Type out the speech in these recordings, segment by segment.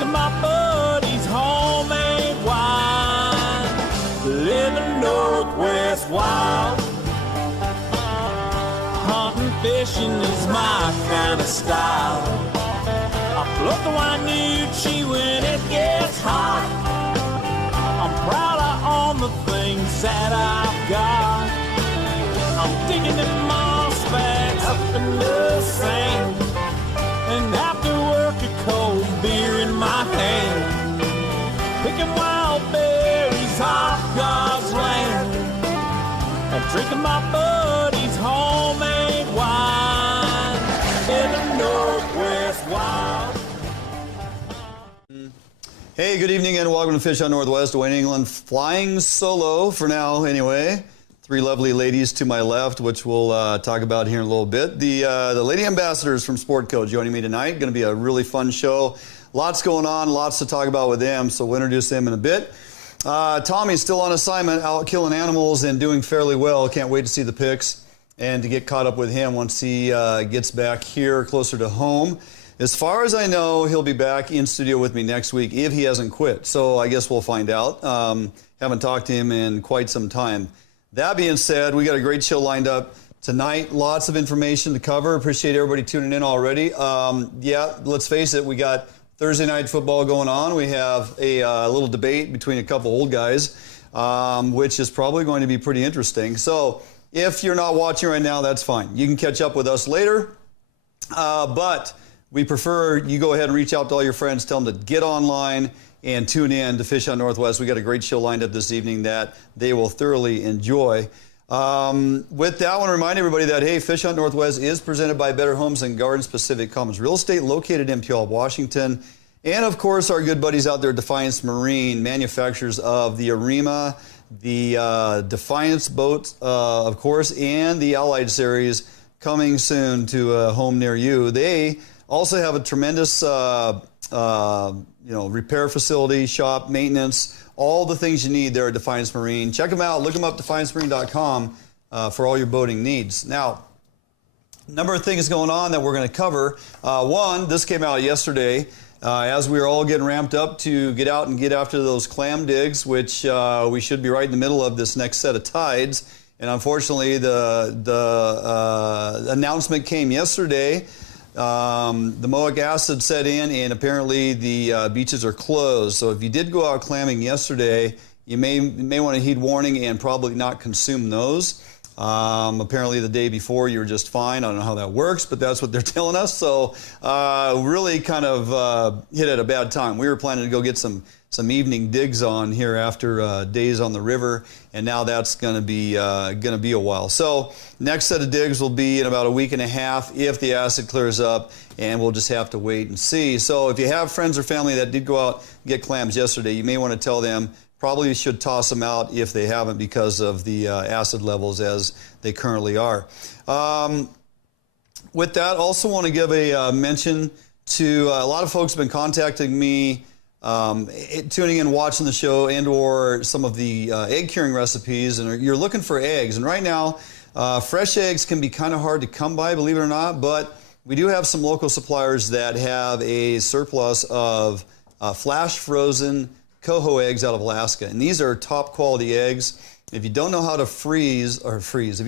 Drinking my buddy's homemade wine. Living Northwest wild. Hunting, fishing is my kind of style. I float the Wainuchi when it gets hot. I'm proud I own the things that I've got. I'm digging in moss bags up in the sand. And after work, a cold beer in my hand. Picking wild berries off God's land. And drinking my buddy's homemade wine. In the Northwest wild. Hey, good evening and welcome to Fish on Northwest. Dwayne England flying solo for now anyway. Three lovely ladies to my left, which we'll talk about here in a little bit. The lady ambassadors from Sportco joining me tonight. Going to be a really fun show. Lots going on, lots to talk about with them, so we'll introduce them in a bit. Tommy's still on assignment, out killing animals and doing fairly well. Can't wait to see the pics and to get caught up with him once he gets back here closer to home. As far as I know, he'll be back in studio with me next week if he hasn't quit. So I guess we'll find out. Haven't talked to him in quite some time. That being said, we got a great show lined up tonight. Lots of information to cover. Appreciate everybody tuning in already. Yeah, let's face it, we got Thursday night football going on. We have a little debate between a couple old guys, which is probably going to be pretty interesting. So if you're not watching right now, that's fine. You can catch up with us later. But we prefer you go ahead and reach out to all your friends, tell them to get online and tune in to Fish on Northwest. We got a great show lined up this evening that they will thoroughly enjoy. With that, I want to remind everybody that, hey, Fish on Northwest is presented by Better Homes and Gardens Pacific Commons Real Estate, located in Puyallup, Washington. And, of course, our good buddies out there, Defiance Marine, manufacturers of the Arima, the Defiance boats, of course, and the Allied series coming soon to a home near you. They also have a tremendous repair facility, shop, maintenance, all the things you need there at Defiance Marine. Check them out. Look them up, defiancemarine.com, for all your boating needs. Now, a number of things going on that we're going to cover. One, this came out yesterday as we were all getting ramped up to get out and get after those clam digs, which we should be right in the middle of this next set of tides. And unfortunately, the announcement came yesterday. The Domoic Acid set in, and apparently the beaches are closed. So if you did go out clamming yesterday, you may want to heed warning and probably not consume those. Apparently the day before you were just fine. I don't know how that works, but that's what they're telling us. So really kind of hit at a bad time. We were planning to go get some evening digs on here after days on the river, and now that's going to be a while. So next set of digs will be in about a week and a half if the acid clears up, and we'll just have to wait and see. So if you have friends or family that did go out and get clams yesterday, you may want to tell them probably should toss them out if they haven't because of the acid levels as they currently are. With that, also want to give a mention to a lot of folks have been contacting me, tuning in, watching the show, and or some of the egg curing recipes, and you're looking for eggs. And right now, fresh eggs can be kind of hard to come by, believe it or not, but we do have some local suppliers that have a surplus of flash frozen coho eggs out of Alaska, and these are top quality eggs. If you don't know how to if you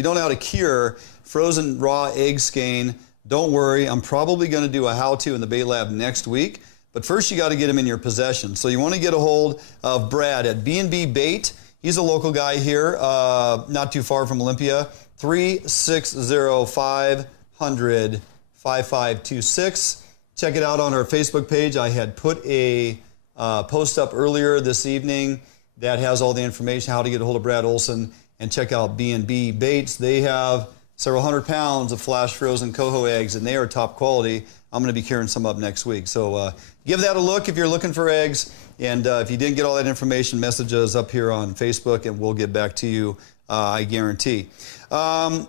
don't know how to cure frozen raw egg skein, don't worry. I'm probably going to do a how-to in the bait lab next week. But first, you got to get them in your possession. So you want to get a hold of Brad at B&B Bait. He's a local guy here, not too far from Olympia. 360-500-5526. Check it out on our Facebook page. I had put a post up earlier this evening that has all the information how to get a hold of Brad Olson and check out B&B Baits. They have several hundred pounds of flash frozen coho eggs, and they are top quality. I'm going to be curing some up next week. So give that a look if you're looking for eggs. And if you didn't get all that information, message us up here on Facebook, and we'll get back to you, I guarantee. I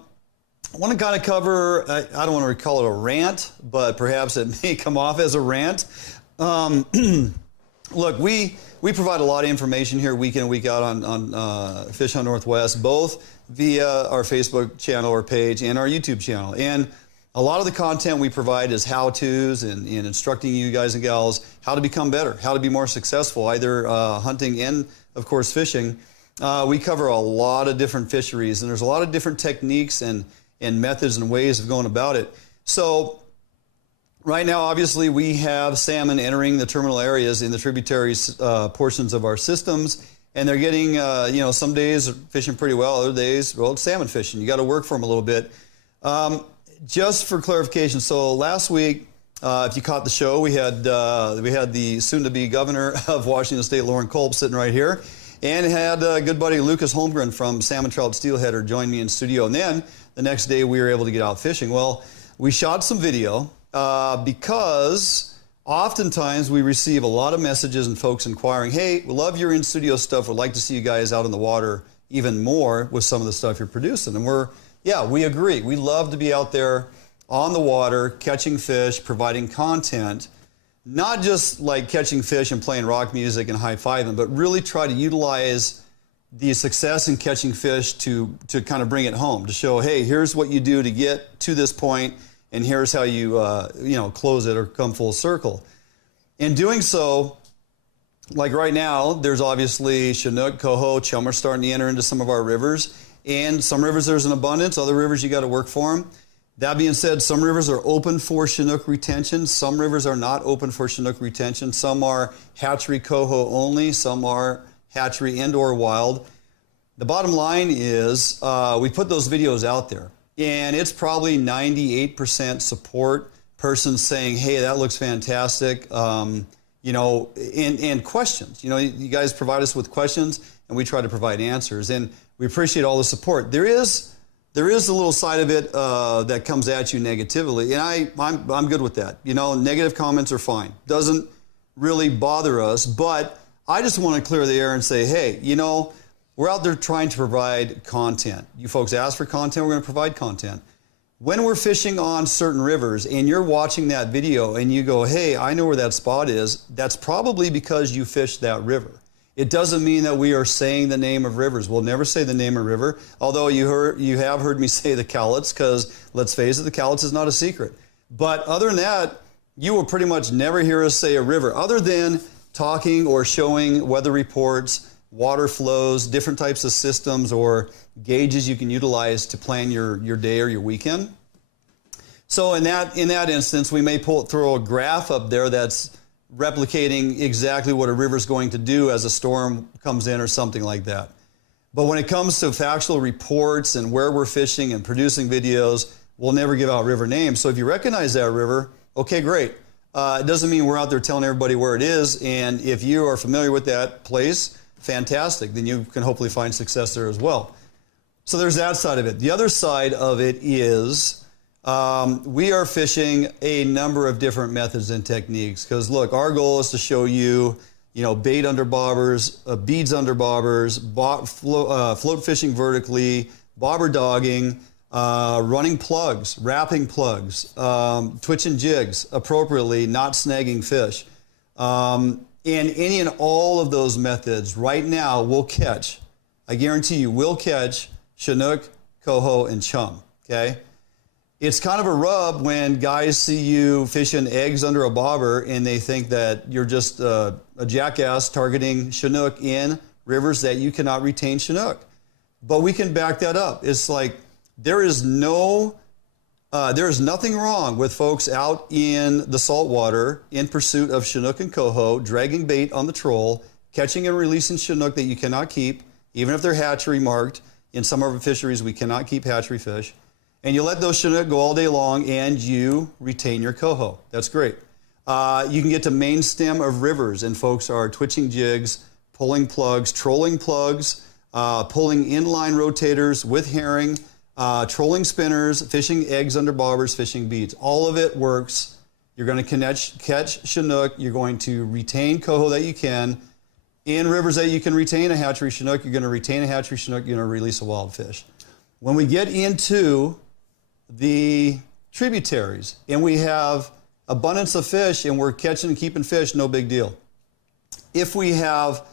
want to kind of cover, I don't want to call it a rant, but perhaps it may come off as a rant. Look, we provide a lot of information here week in and week out on Fish Hunt Northwest, both via our Facebook channel or page and our YouTube channel. And A lot of the content we provide is how-tos and instructing you guys and gals how to become better, how to be more successful, either hunting and, of course, fishing. We cover a lot of different fisheries, and there's a lot of different techniques and methods and ways of going about it. So right now, obviously, we have salmon entering the terminal areas in the tributaries portions of our systems, and they're getting, some days fishing pretty well, other days, well, it's salmon fishing. You got to work for them a little bit. Just for clarification, so last week, if you caught the show, we had the soon-to-be governor of Washington State, Lauren Kolb, sitting right here, and had good buddy Lucas Holmgren from Salmon Trout Steelheader join me in studio. And then the next day, we were able to get out fishing. Well, we shot some video because oftentimes we receive a lot of messages and folks inquiring, hey, we love your in-studio stuff. We'd like to see you guys out in the water even more with some of the stuff you're producing. And we agree. We love to be out there on the water, catching fish, providing content, not just like catching fish and playing rock music and high-fiving, but really try to utilize the success in catching fish to kind of bring it home, to show, hey, here's what you do to get to this point, and here's how you, close it or come full circle. In doing so, like right now, there's obviously Chinook, coho, chum are starting to enter into some of our rivers. And some rivers there's an abundance, other rivers you got to work for them. That being said, some rivers are open for Chinook retention. Some rivers are not open for Chinook retention. Some are hatchery coho only. Some are hatchery and or wild. The bottom line is we put those videos out there, and it's probably 98% support, persons saying, hey, that looks fantastic, and questions. You guys provide us with questions, and we try to provide answers. And we appreciate all the support. There is a little side of it that comes at you negatively, and I'm good with that. Negative comments are fine. Doesn't really bother us, but I just want to clear the air and say, hey, we're out there trying to provide content. You folks ask for content, we're going to provide content. When we're fishing on certain rivers and you're watching that video and you go, hey, I know where that spot is, that's probably because you fished that river. It doesn't mean that we are saying the name of rivers. We'll never say the name of river, although you have heard me say the Cowlitz, because let's face it, the Cowlitz is not a secret. But other than that, you will pretty much never hear us say a river, other than talking or showing weather reports, water flows, different types of systems or gauges you can utilize to plan your day or your weekend. So in that instance, we may throw a graph up there that's replicating exactly what a river's going to do as a storm comes in or something like that. But when it comes to factual reports and where we're fishing and producing videos, we'll never give out river names. So if you recognize that river, okay, great. It doesn't mean we're out there telling everybody where it is. And if you are familiar with that place, fantastic. Then you can hopefully find success there as well. So there's that side of it. The other side of it is we are fishing a number of different methods and techniques, because look, our goal is to show you, bait under bobbers, beads under bobbers, float fishing vertically, bobber dogging, running plugs, wrapping plugs, twitching jigs appropriately, not snagging fish. And any and all of those methods right now will catch, I guarantee you, will catch Chinook, coho, and chum, okay? It's kind of a rub when guys see you fishing eggs under a bobber and they think that you're just a jackass targeting Chinook in rivers that you cannot retain Chinook. But we can back that up. It's like there is nothing wrong with folks out in the saltwater in pursuit of Chinook and coho, dragging bait on the troll, catching and releasing Chinook that you cannot keep, even if they're hatchery marked. In some of our fisheries, we cannot keep hatchery fish. And you let those Chinook go all day long and you retain your coho. That's great. You can get to main stem of rivers and folks are twitching jigs, pulling plugs, trolling plugs, pulling inline rotators with herring, trolling spinners, fishing eggs under bobbers, fishing beads. All of it works. You're going to catch Chinook. You're going to retain coho that you can. In rivers that you can retain a hatchery Chinook, you're going to retain a hatchery Chinook. You're going to release a wild fish. When we get into the tributaries and we have abundance of fish and we're catching and keeping fish, no big deal. If we have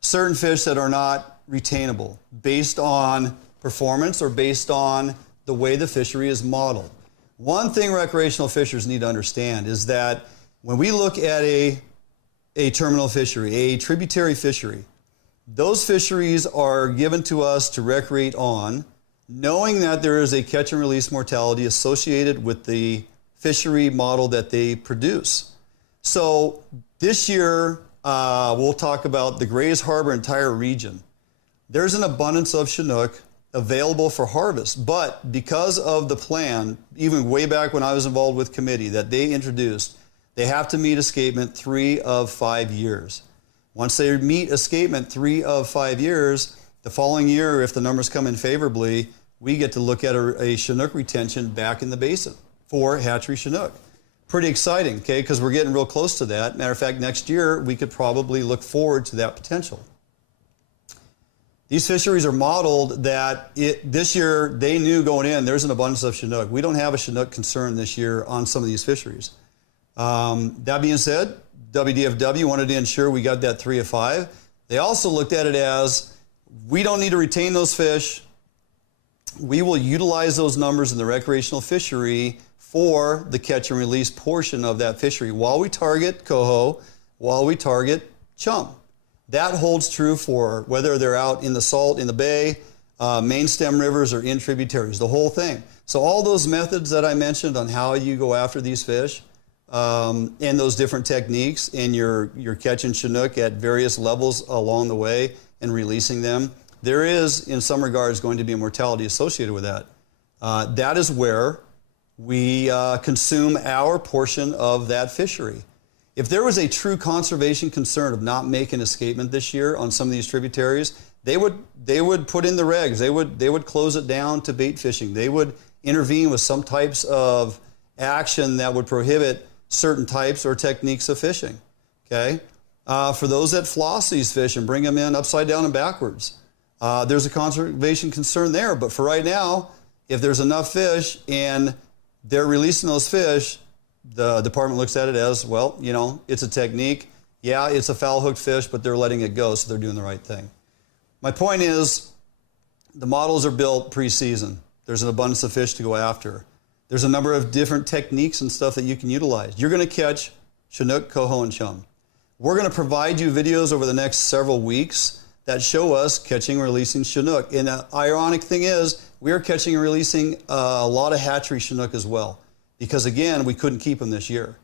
certain fish that are not retainable based on performance or based on the way the fishery is modeled, One thing recreational fishers need to understand is that when we look at a terminal fishery, a tributary fishery, those fisheries are given to us to recreate on, knowing that there is a catch and release mortality associated with the fishery model that they produce. So this year, we'll talk about the Grays Harbor entire region. There's an abundance of Chinook available for harvest, but because of the plan, even way back when I was involved with committee that they introduced, they have to meet escapement 3 of 5 years. Once they meet escapement 3 of 5 years, the following year, if the numbers come in favorably, we get to look at a Chinook retention back in the basin for hatchery Chinook. Pretty exciting, okay, because we're getting real close to that. Matter of fact, next year, we could probably look forward to that potential. These fisheries are modeled that this year, they knew going in, there's an abundance of Chinook. We don't have a Chinook concern this year on some of these fisheries. That being said, WDFW wanted to ensure we got that 3 of 5. They also looked at it as, we don't need to retain those fish. We will utilize those numbers in the recreational fishery for the catch and release portion of that fishery while we target coho, while we target chum. That holds true for whether they're out in the salt, in the bay, main stem rivers, or in tributaries, the whole thing. So all those methods that I mentioned on how you go after these fish and those different techniques and your catching Chinook at various levels along the way and releasing them, there is, in some regards, going to be a mortality associated with that. That is where we consume our portion of that fishery. If there was a true conservation concern of not making escapement this year on some of these tributaries, they would put in the regs. They would close it down to bait fishing. They would intervene with some types of action that would prohibit certain types or techniques of fishing. Okay, for those that floss these fish and bring them in upside down and backwards, there's a conservation concern there. But for right now, if there's enough fish and they're releasing those fish, the department looks at it as, well, you know, it's a technique. Yeah, it's a foul hooked fish, but they're letting it go, so they're doing the right thing. My point is, the models are built pre-season. There's an abundance of fish to go after. There's a number of different techniques and stuff that you can utilize. You're going to catch Chinook, coho, and chum. We're going to provide you videos over the next several weeks that show us catching and releasing Chinook. And the ironic thing is, we are catching and releasing a lot of hatchery Chinook as well. Because again, we couldn't keep them this year.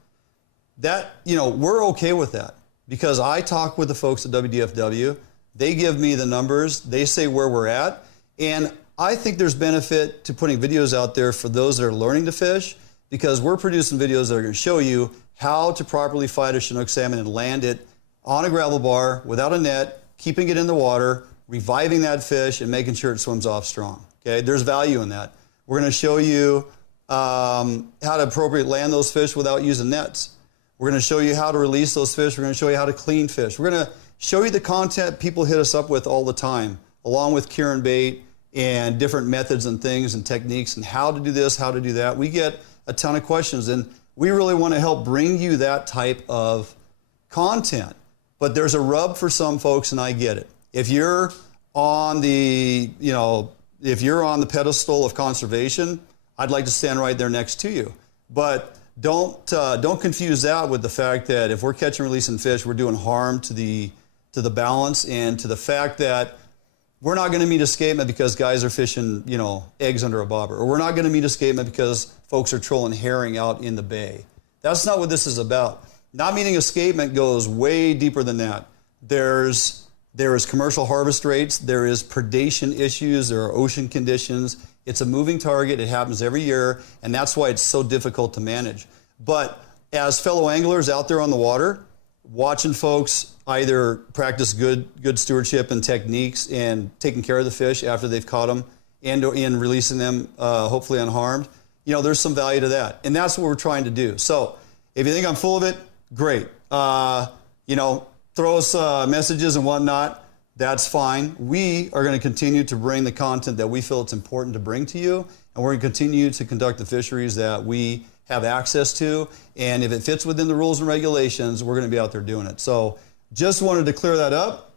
That, you know, we're okay with that. Because I talk with the folks at WDFW. They give me the numbers. They say where we're at. And I think there's benefit to putting videos out there for those that are learning to fish, because we're producing videos that are going to show you how to properly fight a Chinook salmon and land it on a gravel bar without a net, keeping it in the water, reviving that fish, and making sure it swims off strong. Okay, there's value in that. We're going to show you how to appropriately land those fish without using nets. We're going to show you how to release those fish. We're going to show you how to clean fish. We're going to show you the content people hit us up with all the time, along with curing bait and different methods and things and techniques and how to do this, how to do that. We get a ton of questions, and we really want to help bring you that type of content. But there's a rub for some folks, and I get it. If you're on the, you know, if you're on the pedestal of conservation, I'd like to stand right there next to you. But don't confuse that with the fact that if we're catching and releasing fish, we're doing harm to the balance and to the fact that we're not going to meet escapement because guys are fishing, you know, eggs under a bobber, or we're not going to meet escapement because folks are trolling herring out in the bay. That's not what this is about. Not meeting escapement goes way deeper than that. There is commercial harvest rates, there is predation issues, there are ocean conditions. It's a moving target. It happens every year, and that's why it's so difficult to manage. But as fellow anglers out there on the water, watching folks either practice good stewardship and techniques and taking care of the fish after they've caught them and in releasing them, hopefully unharmed, you know, there's some value to that. And that's what we're trying to do. So if you think I'm full of it, great. You know, throw us messages and whatnot. That's fine. We are going to continue to bring the content that we feel it's important to bring to you, and we're going to continue to conduct the fisheries that we have access to. And if it fits within the rules and regulations, we're going to be out there doing it. So just wanted to clear that up.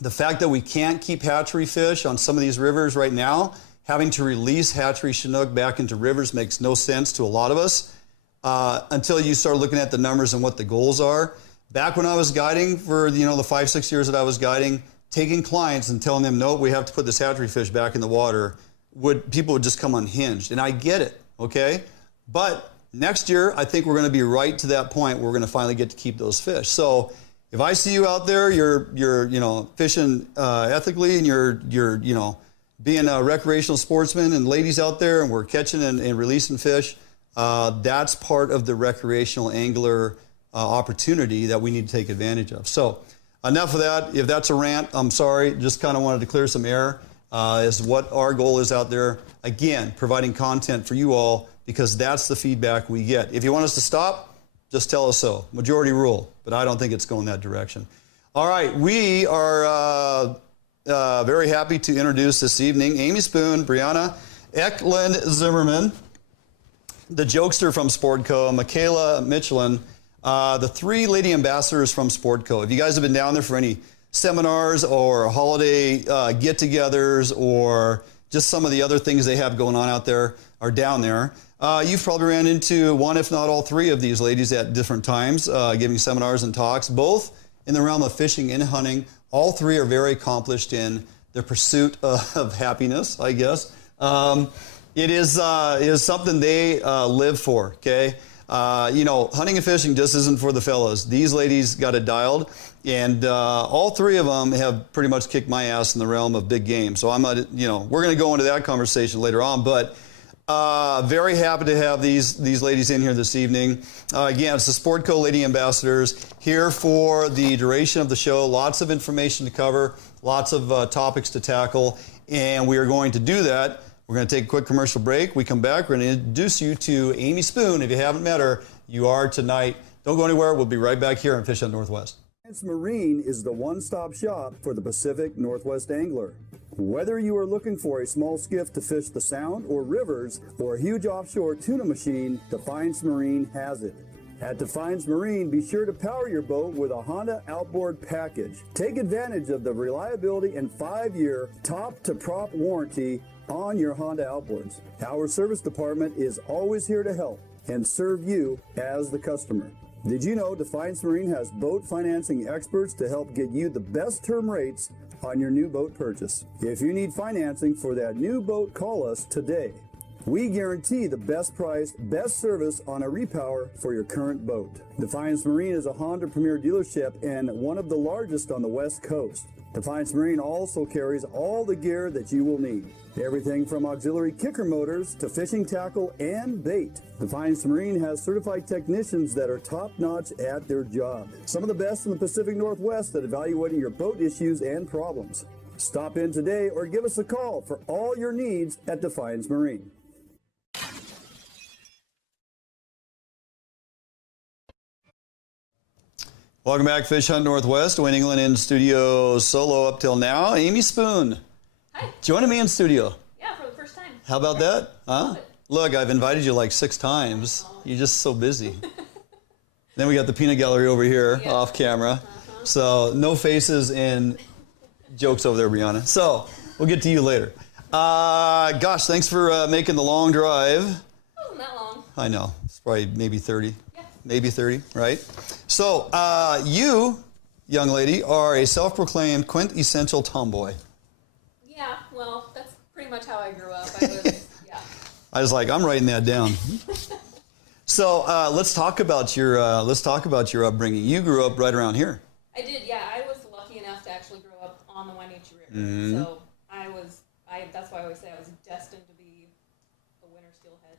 The fact that we can't keep hatchery fish on some of these rivers right now having to release hatchery Chinook back into rivers makes no sense to a lot of us until you start looking at the numbers and what the goals are. Back when I was guiding for the 5-6 years that I was guiding, taking clients and telling them, no, we have to put this hatchery fish back in the water, people would just come unhinged. And I get it, okay? But next year, I think we're going to be right to that point where we're going to finally get to keep those fish. So if I see you out there, you're fishing ethically, and you're being a recreational sportsman, and ladies out there, and we're catching and releasing fish, that's part of the recreational angler opportunity that we need to take advantage of. So enough of that. If that's a rant, I'm sorry. Just kind of wanted to clear some air as to what our goal is out there. Again, providing content for you all, because that's the feedback we get. If you want us to stop, just tell us so. Majority rule, but I don't think it's going that direction. All right, we are very happy to introduce this evening Amy Spoon, Brianna, Eklund Zimmerman, the jokester from Sportco, Mikayla Michelin, the 3 lady ambassadors from Sportco. If you guys have been down there for any seminars or holiday get-togethers or just some of the other things they have going on out there or down there, you've probably ran into one, if not all 3 of these ladies at different times, giving seminars and talks, both in the realm of fishing and hunting. All 3 are very accomplished in their pursuit of happiness, I guess. It is something they live for, okay? Hunting and fishing just isn't for the fellas. These ladies got it dialed, and all 3 of them have pretty much kicked my ass in the realm of big game. So I'm not, we're going to go into that conversation later on, but very happy to have these ladies in here this evening. Again, it's the Sportco Lady Ambassadors here for the duration of the show. Lots of information to cover, lots of topics to tackle, and we are going to do that. We're going to take a quick commercial break. We come back. We're going to introduce you to Amy Spoon. If you haven't met her, you are tonight. Don't go anywhere. We'll be right back here on Fish Hunt Northwest. Clams Marine is the one-stop shop for the Pacific Northwest angler. Whether you are looking for a small skiff to fish the Sound or rivers, or a huge offshore tuna machine, Defiance Marine has it. At Defiance Marine, be sure to power your boat with a Honda outboard package. Take advantage of the reliability and 5-year top-to-prop warranty on your Honda outboards. Our service department is always here to help and serve you as the customer. Did you know Defiance Marine has boat financing experts to help get you the best term rates on your new boat purchase? If you need financing for that new boat, call us today. We guarantee the best price, best service on a repower for your current boat. Defiance Marine is a Honda Premier dealership and one of the largest on the West Coast. Defiance Marine also carries all the gear that you will need. Everything from auxiliary kicker motors to fishing tackle and bait. Defiance Marine has certified technicians that are top-notch at their job. Some of the best in the Pacific Northwest at evaluating your boat issues and problems. Stop in today or give us a call for all your needs at Defiance Marine. Welcome back, Fish Hunt Northwest. Wayne England in studio solo up till now. Amy Spoon. Hi. Joining me in studio. Yeah, for the first time. How about that? Huh? Love it. Look, I've invited you like 6 times. You're just so busy. Then we got the peanut gallery over here off camera. So no faces and jokes over there, Brianna. So we'll get to you later. Gosh, thanks for making the long drive. Oh, not long. I know. It's probably maybe 30. Yeah. Maybe 30, right? So you, young lady, are a self-proclaimed quintessential tomboy. Yeah, well, that's pretty much how I grew up. I was like, I'm writing that down. So let's talk about your upbringing. You grew up right around here. I did, yeah. I was lucky enough to actually grow up on the Wainuchi River. So that's why I always say I was destined to be a winter steelhead.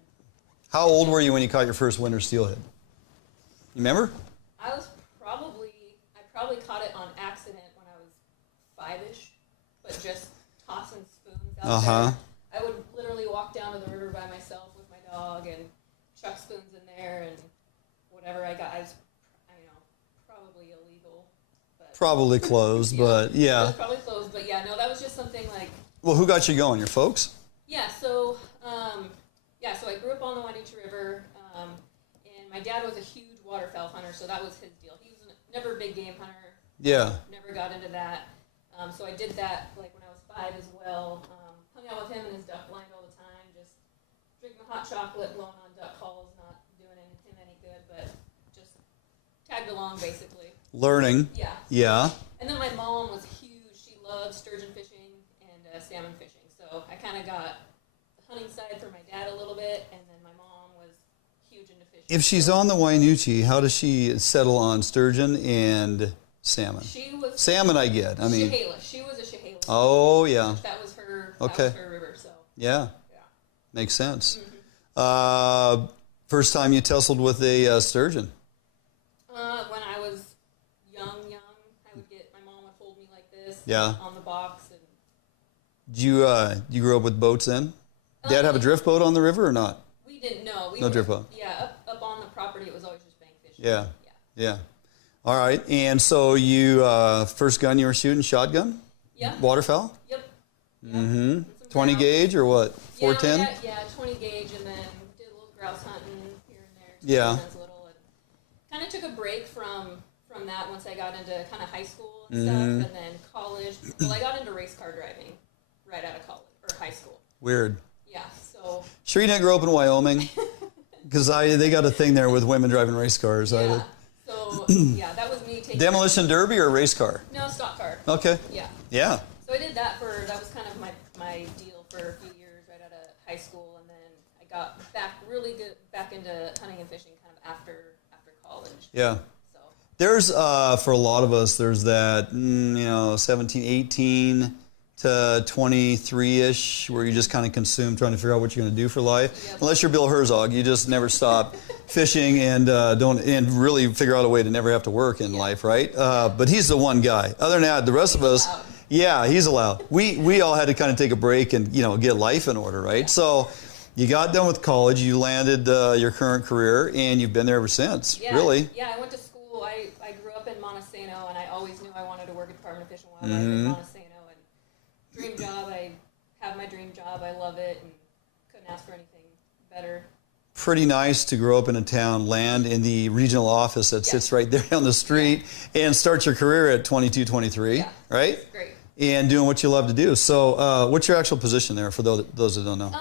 How old were you when you caught your first winter steelhead? You remember? I probably caught it on accident when I was 5-ish, but just tossing spoons out there. I would literally walk down to the river by myself with my dog and chuck spoons in there and whatever I got. I was, probably illegal. But probably closed, but yeah. It was probably closed, but yeah, no, that was just something like... Well, who got you going? Your folks? Yeah, so I grew up on the Wainuchi River, and my dad was a huge waterfowl hunter, so that was his deal. He was never a big game hunter. Yeah. Never got into that. So I did that like when I was 5 as well. hung out with him in his duck blind all the time, just drinking hot chocolate, blowing on duck calls, not doing him any good, but just tagged along basically. Learning. Yeah. Yeah. And then my mom was huge. She loved sturgeon fishing and salmon fishing. So I kind of got the hunting side for my dad a little bit, and then my mom was huge into fishing. If she's on the Wainuchi, how does she settle on sturgeon and salmon? She was salmon. I get. I mean, Chehalis. She was a Chehalis. Oh yeah. That was her. Okay. That was her river. So. Yeah. Yeah. Makes sense. First time you tussled with a sturgeon? When I was young, I would get, my mom would hold me like this. Yeah. On the box. And Did you grew up with boats then? Dad have a drift boat on the river or not? We didn't know. No drift boat. Yeah, up on the property, it was always just bank fishing. Yeah. Yeah. All right. And so you first gun you were shooting shotgun? Yeah. Waterfowl? Yep. Mm-hmm. 20 gauge or what? 410? Yeah, 20 gauge, and then did a little grouse hunting here and there. Yeah. Little, and kind of took a break from that once I got into kind of high school and stuff, and then college. Well, I got into race car driving right out of college or high school. Weird. Yeah. So. Sure you didn't grow up in Wyoming? Because they got a thing there with women driving race cars. Yeah. So yeah, that was me taking. Demolition derby or race car? No, stock car. Okay. Yeah. Yeah. So I did that that was kind of my deal for a few years right out of high school, and then I got really good back into hunting and fishing kind of after college. Yeah. So. There's, for a lot of us, there's that, 17, 18 to 23-ish, where you just kind of consume, trying to figure out what you're going to do for life. Yep. Unless you're Bill Herzog, you just never stop fishing and really figure out a way to never have to work in life, right? But he's the one guy. Other than that, the rest of us, yeah, he's allowed. We all had to kind of take a break and get life in order, right? Yeah. So you got done with college, you landed your current career, and you've been there ever since. Yeah. Really? Yeah, I went to school. I grew up in Montesano, and I always knew I wanted to work at the Department of Fish and Wildlife in Montesano. Dream job. I have my dream job. I love it, and couldn't ask for anything better. Pretty nice to grow up in a town, land in the regional office that sits right there down the street, and start your career at 22, 23, right? Great. And doing what you love to do. So what's your actual position there for those that don't know?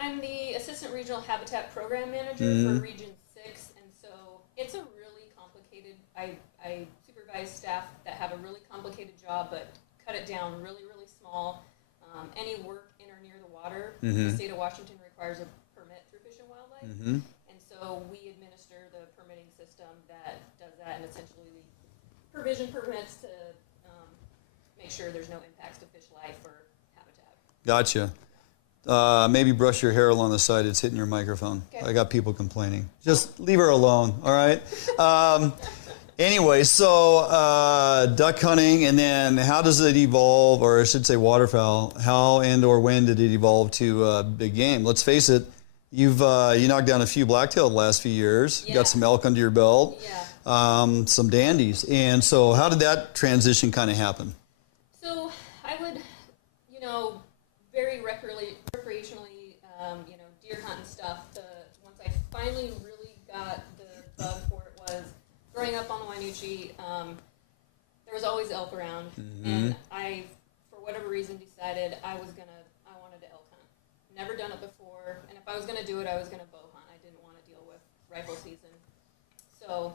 I'm the Assistant Regional Habitat Program Manager for Region 6, and so it's a really complicated, I supervise staff that have a really complicated job, but cut it down really, really small. Any work in or near the water, the state of Washington requires a permit through Fish and Wildlife, and so we administer the permitting system that does that, and essentially provision permits to make sure there's no impacts to fish life or habitat. Gotcha. Maybe brush your hair along the side. It's hitting your microphone. Okay. I got people complaining. Just leave her alone, all right? Anyway, so duck hunting, and then how does it evolve, or I should say waterfowl, how and or when did it evolve to big game? Let's face it, you knocked down a few blacktail the last few years. You got some elk under your belt, some dandies. And so how did that transition kind of happen? So I would, very recreationally, deer hunt and stuff. Once I finally really got the bug for it was growing up on the Wainuchi. There was always elk around, and I, for whatever reason, decided I wanted to elk hunt. Never done it before, and if I was going to do it, I was going to bow hunt. I didn't want to deal with rifle season. So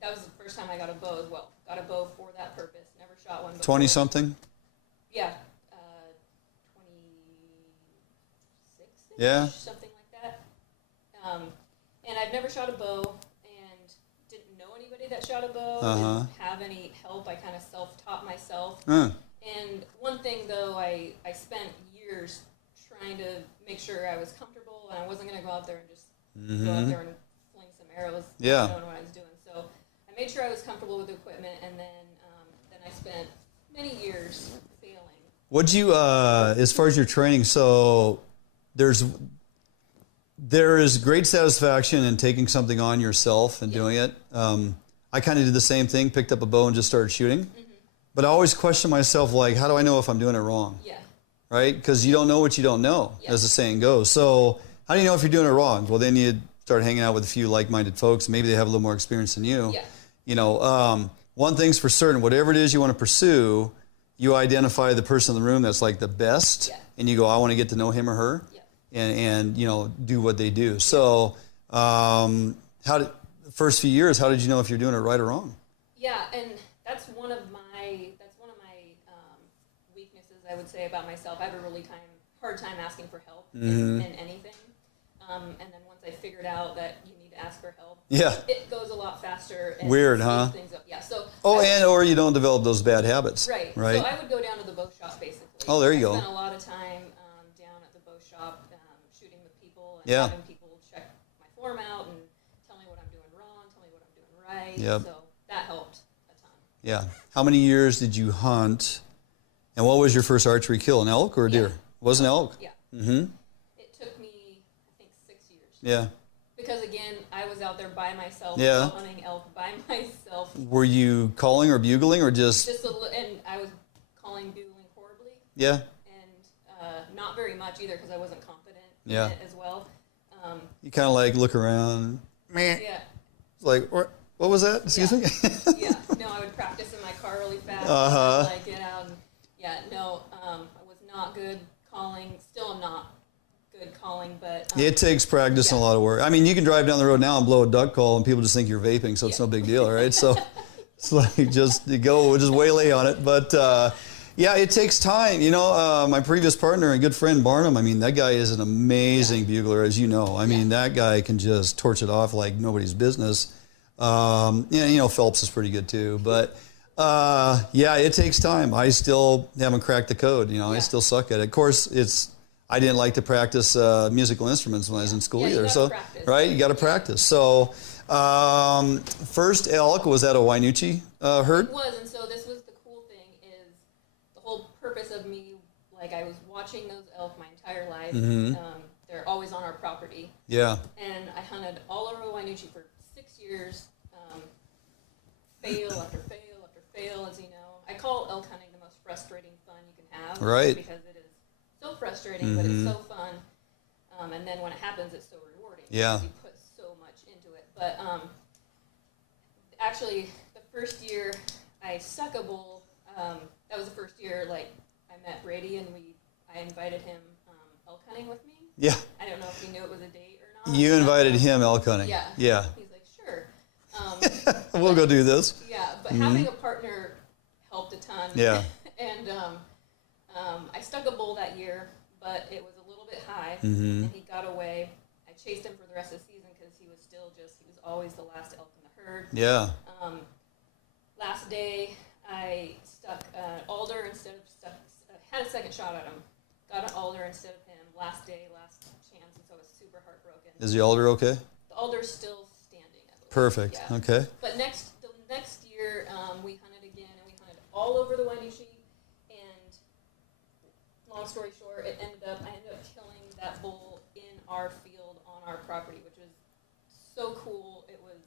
that was the first time I got a bow as well. Got a bow for that purpose. Never shot one before. 20-something? Yeah. 26-ish? Yeah. Something like that. And I've never shot a bow and didn't know anybody that shot a bow. Didn't have any help. I kind of self-taught myself. And one thing, though, I spent years trying to make sure I was comfortable and I wasn't going to go out there and just go out there and fling some arrows. Not knowing what I was doing. So I made sure I was comfortable with the equipment, and then I spent many years failing. What'd you, as far as your training, so there is great satisfaction in taking something on yourself and doing it. I kind of did the same thing, picked up a bow and just started shooting. But I always question myself, like, how do I know if I'm doing it wrong? Yeah. Right? Because you don't know what you don't know, as the saying goes. So how do you know if you're doing it wrong? Well, then you start hanging out with a few like-minded folks. Maybe they have a little more experience than you. Yeah. One thing's for certain, whatever it is you want to pursue, you identify the person in the room that's like the best, Yeah. and you go, I want to get to know him or her, Yeah. and do what they do. So, the first few years, how did you know if you're doing it right or wrong? Yeah, and that's one of my weaknesses, I would say, about myself. I have a really hard time asking for help in anything. And then once I figured out that you need to ask for help, it goes a lot faster. And Weird, huh? Things up. Yeah. So. Or you don't develop those bad habits. Right. Right. So I would go down to the bow shop basically. Oh, there you go. I spent a lot of time down at the bow shop shooting with people and Yeah. having people check my form out and tell me what I'm doing wrong, tell me what I'm doing right. Yep. So that helped a ton. Yeah. How many years did you hunt? And what was your first archery kill? An elk or a deer? It was an elk? Yeah. Mm-hmm. It took me, I think, 6 years. Yeah. Because again, I was out there by myself, Yeah. hunting elk by myself. Were you calling or bugling or just? And I was calling, bugling horribly. Yeah. And not very much either because I wasn't confident Yeah. in it as well. You kind of like look around. Meh. Yeah. It's like, what was that? Excuse me? Yeah. No, I would practice in my car really fast. Uh-huh. Like get out and I was not good calling. Still am not good calling, but It takes practice and a lot of work. I mean, you can drive down the road now and blow a duck call and people just think you're vaping, so it's no big deal, right? So it's like just waylay on it. But yeah, it takes time. My previous partner and good friend Barnum, I mean, that guy is an amazing bugler, as you know. I mean, that guy can just torch it off like nobody's business. Phelps is pretty good too, but yeah, it takes time. I still haven't cracked the code. I still suck at it. Of course, I didn't like to practice musical instruments when I was in school either. So, practice. right, you got to practice. So, first elk, was that a Wainucci herd? It was, and so this was the cool thing is the whole purpose of me, like I was watching those elk my entire life. They're always on our property. Yeah. And I hunted all over the Wainucci for 6 years, fail after fail after fail, as you know. I call elk hunting the most frustrating fun you can have. Right. Because it is so frustrating, but it's so fun. And then when it happens, it's so rewarding. Yeah. Because you put so much into it. But actually, the first year I stuck a bull, that was the first year, like, I met Brady and I invited him elk hunting with me. Yeah. I don't know if he knew it was a date or not. You invited him elk hunting. Yeah. Yeah. He's like, sure. We'll go do this. Yeah, but having a partner helped a ton. Yeah. And I stuck a bull that year, but it was a little bit high, and he got away. I chased him for the rest of the season because he was always the last elk in the herd. Yeah. Last day, I stuck an alder instead of had a second shot at him. Got an alder instead of him. Last day, last chance, and so I was super heartbroken. Is the alder okay? The alder's still standing. I believe. Perfect. Yeah. Okay. But the next year, we hunted again, and we hunted all over the Wainucci. And long story short, I ended up killing that bull in our field on our property, which was so cool. It was.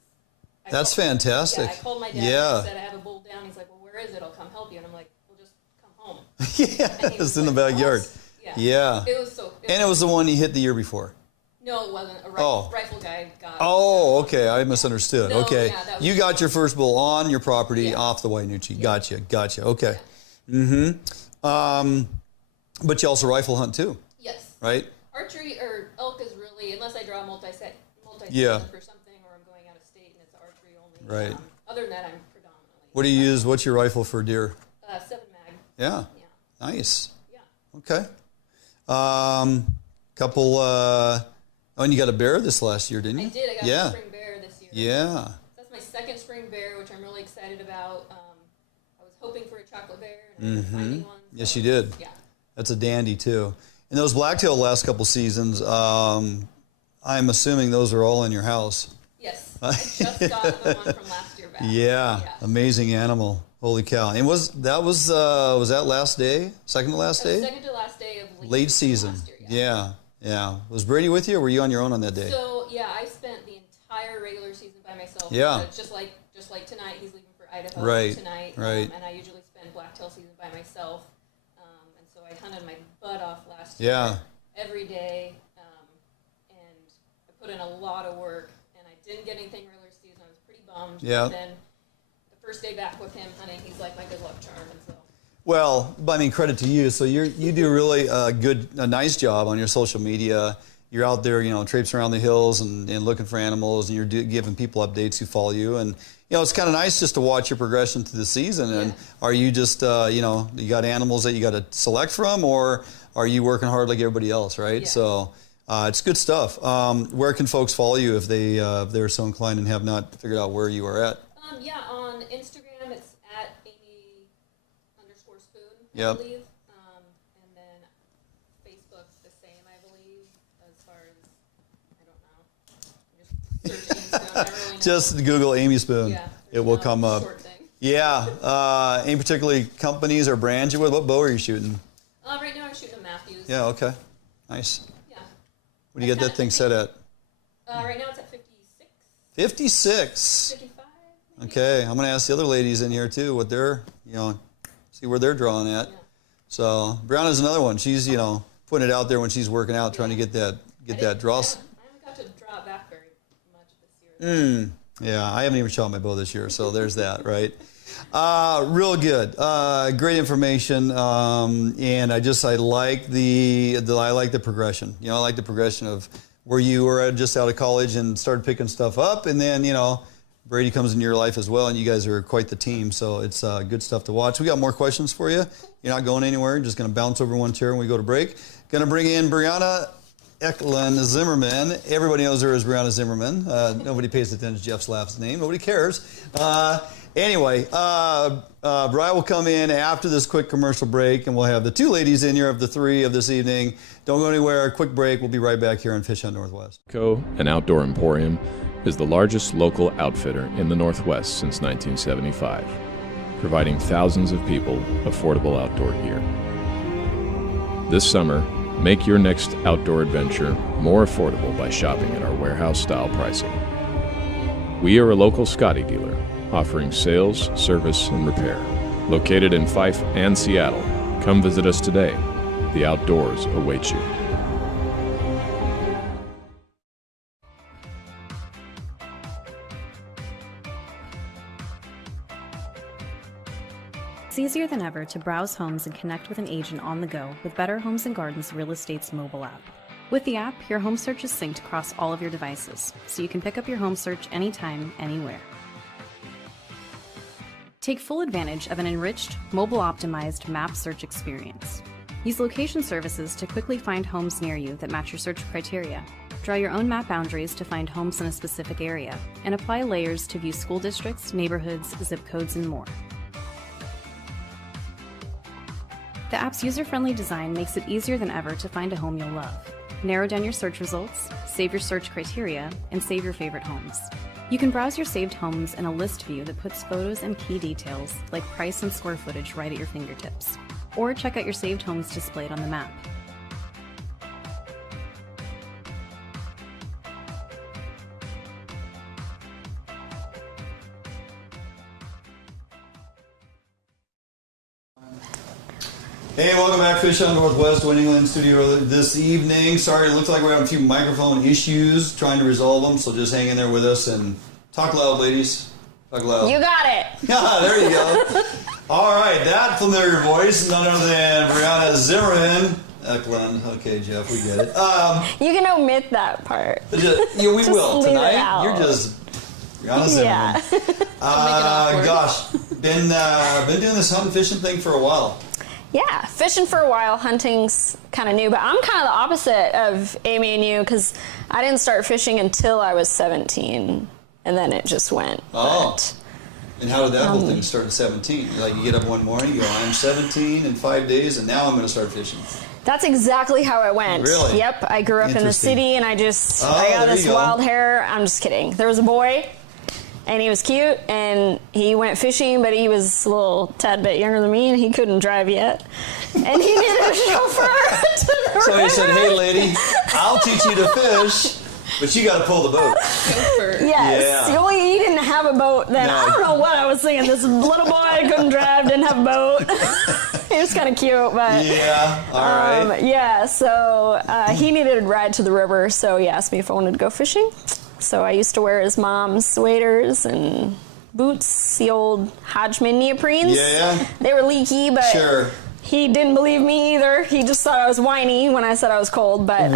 That's fantastic. Yeah, I called my dad Yeah. and said, I have a bull down. He's like, well, where is it? I'll come help you. And I'm like, well, just come home. Yeah, And he it's was in the like, backyard. "What?" Yeah. It was so. And it was the one you hit the year before. No, it wasn't. A rifle guy got. Oh, okay. I misunderstood. No, Okay. yeah, that was- You got your first bull on your property Yeah. off the Wainucci. Gotcha. Okay. But you also rifle hunt too, Yes. right? Archery or elk is really, unless I draw multi-season Yeah. for something or I'm going out of state and it's archery only. Right. Other than that, I'm predominantly. What do you use? What's your rifle for deer? 7 mag. Yeah. Yeah. Nice. Yeah. Okay. And you got a bear this last year, didn't you? I did. I got yeah. a spring bear this year. Yeah. That's my second spring bear, which I'm really excited about. I was hoping for a chocolate bear and I ended up finding one. Yes, so, you did. Yeah. That's a dandy too. And those blacktail last couple seasons, I'm assuming those are all in your house. Yes. I just got the one from last year back. Yeah. Amazing animal. Holy cow. And was that last day? Second to last day? Second to last day of Late season. last year, Yeah. Was Brady with you or were you on your own on that day? So yeah, I spent the entire regular season by myself. Yeah. So just like tonight, he's leaving for Idaho Right, tonight. right. And I usually spend blacktail season by myself. And so I hunted my butt off last Yeah. year. Every day. And I put in a lot of work. And I didn't get anything regular season. I was pretty bummed. Yeah. And then the first day back with him hunting, he's like my good luck charm. And so. Well, I mean, credit to you. So you do really a nice job on your social media. You're out there, traipsing around the hills and looking for animals, and you're giving people updates who follow you. And, it's kind of nice just to watch your progression through the season. And are you just, you got animals that you got to select from, or are you working hard like everybody else, right? Yeah. So it's good stuff. Where can folks follow you if they're so inclined and have not figured out where you are at? On Instagram, it's at Amy_Spoon, yep. I believe. And then Facebook's the same, I believe, as far as, I don't know. Just search Amy Spoon. I don't really know. Just Google Amy Spoon. Yeah, it will come up. Short thing. Yeah. Any particular companies or brands what bow are you shooting? Right now I'm shooting a Matthews. Yeah, okay. Nice. Yeah. What do you get that thing set at? Right now it's at 56. 56. 55. Maybe. Okay, I'm going to ask the other ladies in here too what they're, see where they're drawing at. Yeah. So Brianna's another one. She's, putting it out there when she's working out, trying to get that draw. I haven't got to draw it back very much this year. Yeah, I haven't even shot my bow this year, so there's that, right? Real good, great information, and I like the progression. I like the progression of where you were just out of college and started picking stuff up, and then Brady comes into your life as well, and you guys are quite the team. So it's good stuff to watch. We got more questions for you. You're not going anywhere. You're just going to bounce over one chair when we go to break. Going to bring in Brianna Eklund Zimmerman. Everybody knows her as Brianna Zimmerman. Nobody pays attention to Jeff's last name. Nobody cares. Anyway, Brian will come in after this quick commercial break, and we'll have the two ladies in here of the three of this evening. Don't go anywhere. Quick break. We'll be right back here on Fish Hunt Northwest. Sportco, an outdoor emporium, is the largest local outfitter in the Northwest since 1975, providing thousands of people affordable outdoor gear. This summer, make your next outdoor adventure more affordable by shopping at our warehouse-style pricing. We are a local Scotty dealer, offering sales, service, and repair. Located in Fife and Seattle, come visit us today. The outdoors await you. It's easier than ever to browse homes and connect with an agent on the go with Better Homes and Gardens Real Estate's mobile app. With the app, your home search is synced across all of your devices, so you can pick up your home search anytime, anywhere. Take full advantage of an enriched, mobile-optimized map search experience. Use location services to quickly find homes near you that match your search criteria. Draw your own map boundaries to find homes in a specific area, and apply layers to view school districts, neighborhoods, zip codes, and more. The app's user-friendly design makes it easier than ever to find a home you'll love. Narrow down your search results, save your search criteria, and save your favorite homes. You can browse your saved homes in a list view that puts photos and key details like price and square footage right at your fingertips. Or check out your saved homes displayed on the map. Hey, welcome back, Fish Hunt Northwest, New England studio this evening. Sorry, it looks like we're having a few microphone issues, trying to resolve them, so just hang in there with us and talk loud, ladies. Talk loud. You got it. Yeah, there you go. All right, that familiar voice, none other than Brianna Zimmerman. Eklund. Okay, Jeff, we get it. You can omit that part. Yeah, we Just will leave it tonight. out. You're just Brianna Zimmerman. Yeah. Gosh, been doing this hunting fishing thing for a while. Yeah, fishing for a while, hunting's kind of new, but I'm kind of the opposite of Amy and you because I didn't start fishing until I was 17, and then it just went. Oh. But, and how did that whole thing start at 17? Like you get up one morning, you go, I'm 17 in 5 days, and now I'm going to start fishing. That's exactly how it went. Really? Yep, I grew up in the city, and I got this go. wild hair. I'm just kidding. There was a boy. And he was cute, and he went fishing, but he was a little tad bit younger than me, and he couldn't drive yet. And he needed a chauffeur to the So river. he said, hey, lady, I'll teach you to fish, but you got to pull the boat. Yes. Yeah. Well, he didn't have a boat then. No. I don't know what I was thinking. This little boy couldn't drive, didn't have a boat. He was kind of cute, but... Yeah, all right. Yeah, so he needed a ride to the river, so he asked me if I wanted to go fishing. So I used to wear his mom's waders and boots, the old Hodgman neoprenes. Yeah. They were leaky, but Sure. he didn't believe me either. He just thought I was whiny when I said I was cold. But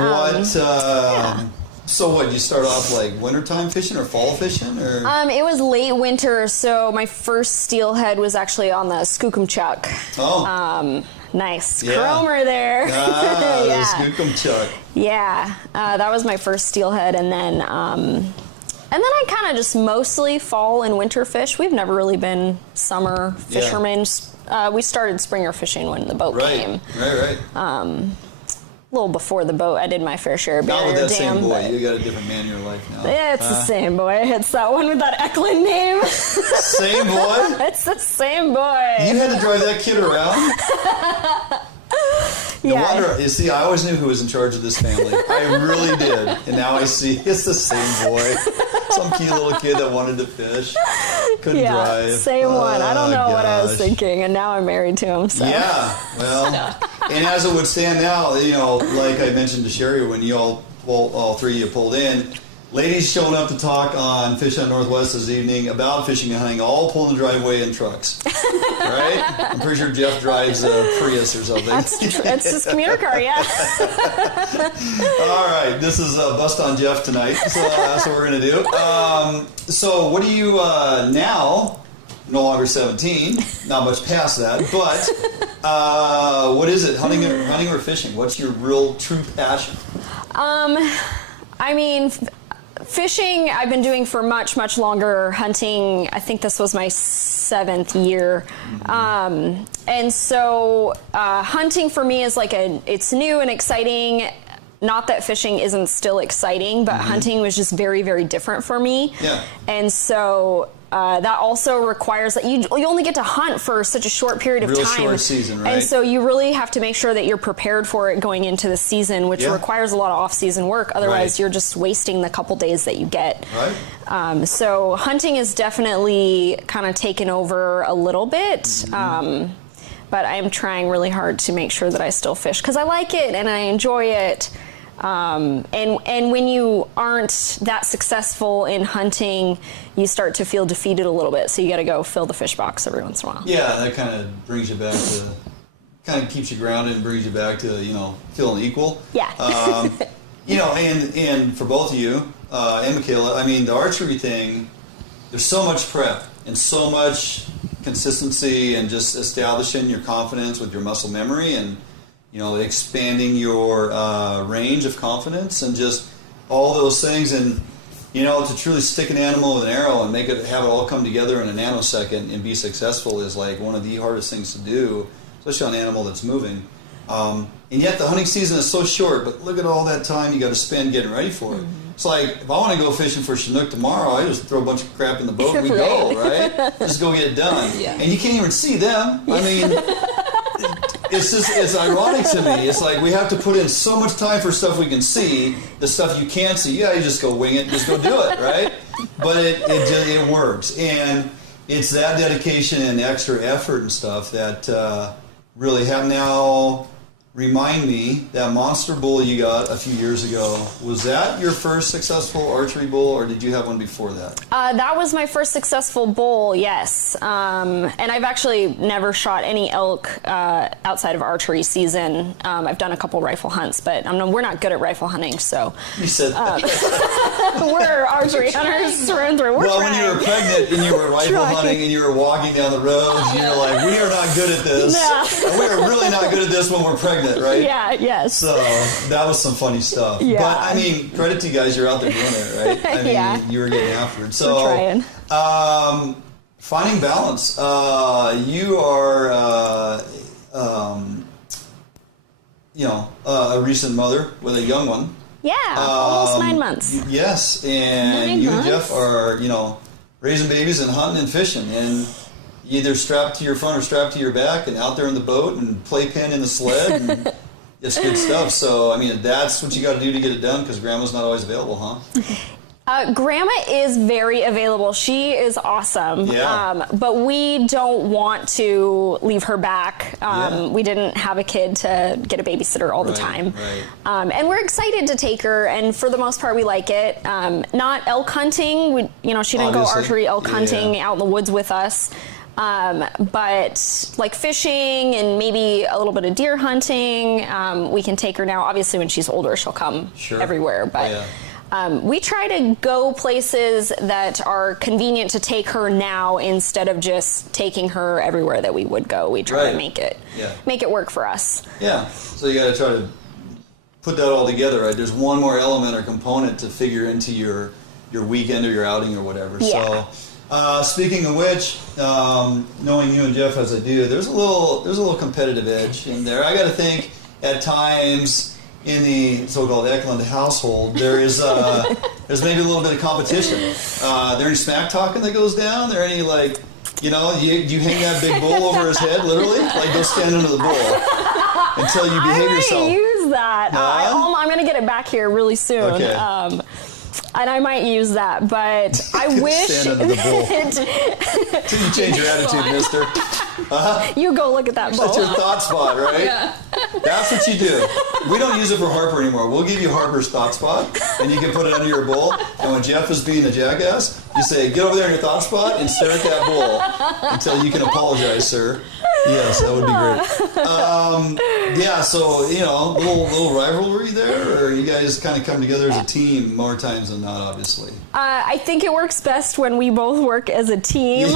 So what? You start off like wintertime fishing or fall fishing, or? It was late winter, so my first steelhead was actually on the Skookumchuck. Oh. Nice Yeah. chromer there. The Skookumchuck. Yeah, that was my first steelhead, and then I kind of just mostly fall and winter fish. We've never really been summer fishermen. We started springer fishing when the boat came. Right. A little before the boat, I did my fair share of barrier Not with that dam. same boy. But You got a different man in your life now. yeah, it's the same boy. It's that one with that Eklund name. Same boy? It's the same boy. You had to drive that kid around? No wonder. You see, I always knew who was in charge of this family. I really did. And now I see it's the same boy. Some cute little kid that wanted to fish. Couldn't drive. Same one. I don't know what I was gosh. thinking, and now I'm married to him. So. Yeah, well, and as it would stand now, like I mentioned to Sherry when you all three of you pulled in, ladies showing up to talk on Fish on Northwest this evening about fishing and hunting, all pulling the driveway in trucks, right? I'm pretty sure Jeff drives a Prius or something. It's his commuter car, yeah. All right, this is Bust on Jeff tonight, so that's what we're going to do. So what do you now, no longer 17, not much past that, but what is it, hunting or fishing? What's your real, true passion? I mean, fishing I've been doing for much, much longer. Hunting, I think this was my 7th year. And so hunting for me is like it's new and exciting. Not that fishing isn't still exciting, but hunting was just very, very different for me. Yeah. And so that also requires that you only get to hunt for such a short period of Real time. short season, right? And so you really have to make sure that you're prepared for it going into the season, which requires a lot of off-season work. Otherwise, you're just wasting the couple days that you get. Right. So hunting is definitely kind of taken over a little bit. But I'm trying really hard to make sure that I still fish because I like it and I enjoy it. And when you aren't that successful in hunting, you start to feel defeated a little bit. So you got to go fill the fish box every once in a while. Yeah, that kind of brings you back to, kind of keeps you grounded and brings you back to, feeling equal. Yeah. And for both of you, and Mikayla, I mean, the archery thing, there's so much prep and so much consistency and just establishing your confidence with your muscle memory and, expanding your range of confidence and just all those things. And, to truly stick an animal with an arrow and have it all come together in a nanosecond and be successful is like one of the hardest things to do, especially on an animal that's moving. And yet the hunting season is so short, but look at all that time you got to spend getting ready for it. It's like, if I want to go fishing for Chinook tomorrow, I just throw a bunch of crap in the boat and we go, right? Just go get it done. Yeah. And you can't even see them. I mean, it's ironic to me. It's like we have to put in so much time for stuff we can see. The stuff you can't see, you just go wing it, just go do it, right? But it works. And it's that dedication and extra effort and stuff that really have now remind me that monster bull you got a few years ago, was that your first successful archery bull, or did you have one before that? That was my first successful bull, yes. And I've actually never shot any elk outside of archery season. I've done a couple rifle hunts, but we're not good at rifle hunting, so. You said that. We're archery hunters through and through. We're when you were pregnant and you were rifle hunting and you were walking down the road, and you're like, we are not good at this. No. And we are really not good at this when we're pregnant, right? Yeah, yes. So that was some funny stuff. Yeah. But I mean, credit to you guys, you're out there doing it, right? I mean, you were getting after it. So, we're trying. Finding balance. You are, a recent mother with a young one. Yeah, almost 9 months. Yes, and 9 you months. and Jeff are, raising babies and hunting and fishing, and either strapped to your front or strapped to your back and out there in the boat and playpen in the sled, and it's good stuff. So, I mean, that's what you got to do to get it done because Grandma's not always available, huh? Grandma is very available. She is awesome. Yeah. But we don't want to leave her back. We didn't have a kid to get a babysitter all the time. Right. And we're excited to take her, and for the most part, we like it. Not elk hunting. She didn't go archery elk hunting out in the woods with us. But like fishing and maybe a little bit of deer hunting, we can take her now. Obviously, when she's older, she'll come everywhere. But we try to go places that are convenient to take her now instead of just taking her everywhere that we would go. We try to make it work for us. Yeah. So you got to try to put that all together, right? There's one more element or component to figure into your weekend or your outing or whatever. Yeah. So speaking of which, knowing you and Jeff as I do, there's a little competitive edge in there. I got to think at times in the so-called Eklund household, there's maybe a little bit of competition. There any smack talking that goes down? There any do you hang that big bull over his head, literally? Like go stand under the bull until you behave yourself. I might use that. I'm going to get it back here really soon. Okay. And I might use that, but I wish... Stand under the bull. Till you change your attitude, mister. You go look at that bull. That's your thought spot, right? Yeah. That's what you do. We don't use it for Harper anymore. We'll give you Harper's thought spot, and you can put it under your bull. And when Jeff is being a jackass, you say, get over there in your thought spot and stare at that bull until you can apologize, sir. Yes, that would be great. Yeah, so, little rivalry there, or you guys kind of come together as a team more times than not, obviously? I think it works best when we both work as a team.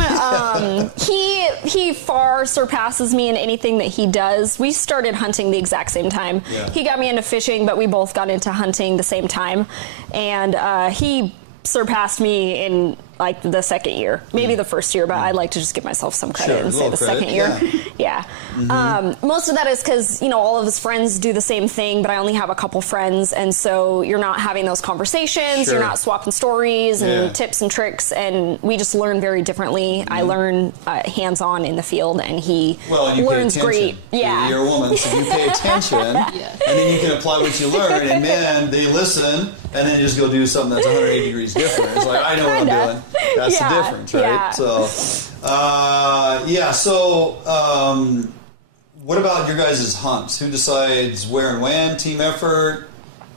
He far surpasses me in anything that he does. We started hunting the exact same time. Yeah. He got me into fishing, but we both got into hunting the same time. And he surpassed me in like the second year, maybe the first year, but I'd like to just give myself some credit and say the second year. Yeah. Most of that is because, all of his friends do the same thing, but I only have a couple friends. And so you're not having those conversations. You're not swapping stories and tips and tricks. And we just learn very differently. I learn hands-on in the field, and he learns great. Yeah. You're a woman, so you pay attention, and then you can apply what you learn. And men, they listen, and then just go do something that's 180 degrees different. It's like, I know what I'm doing. That's the difference, right? Yeah. So, what about your guys' hunts? Who decides where and when? Team effort?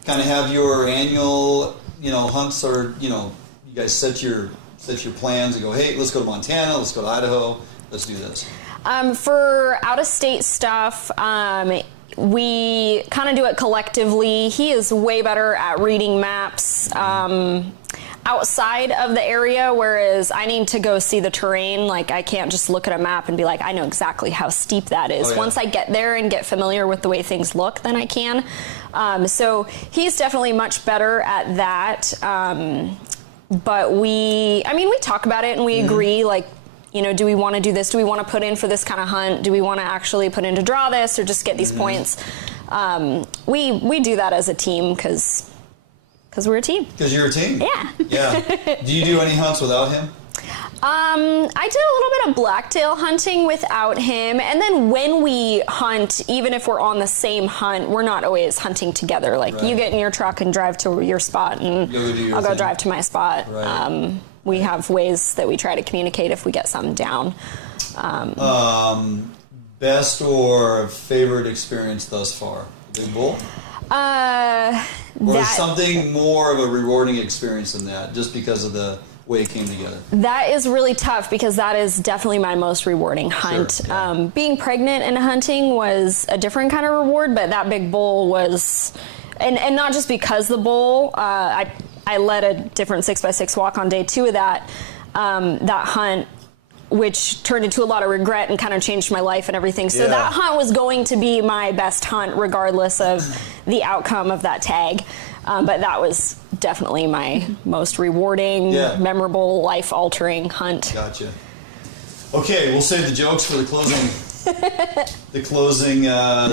Kind of have your annual, hunts, or you guys set your plans and go, hey, let's go to Montana, let's go to Idaho, let's do this. For out-of-state stuff, we kind of do it collectively. He is way better at reading maps outside of the area, whereas I need to go see the terrain. Like, I can't just look at a map and be like, I know exactly how steep that is. Once I get there and get familiar with the way things look, then I can. So he's definitely much better at that. But we talk about it and we agree, like, do we want to do this? Do we want to put in for this kind of hunt? Do we want to actually put in to draw this or just get these points? We do that as a team because we're a team. Because you're a team? Yeah. Yeah. Do you do any hunts without him? I did a little bit of blacktail hunting without him. And then when we hunt, even if we're on the same hunt, we're not always hunting together. Like, you get in your truck and drive to your spot, and I'll go drive to my spot. Right. We have ways that we try to communicate if we get something down. Best or favorite experience thus far? Big bull? Or something more of a rewarding experience than that, just because of the way it came together? That is really tough because that is definitely my most rewarding hunt. Sure, yeah. Being pregnant and hunting was a different kind of reward, but that big bull was, and not just because the bull, I led a different 6x6 walk on day 2 of that hunt, which turned into a lot of regret and kind of changed my life and everything. So that hunt was going to be my best hunt regardless of the outcome of that tag. But that was definitely my most rewarding, memorable, life-altering hunt. Gotcha. Okay, we'll save the jokes for the closing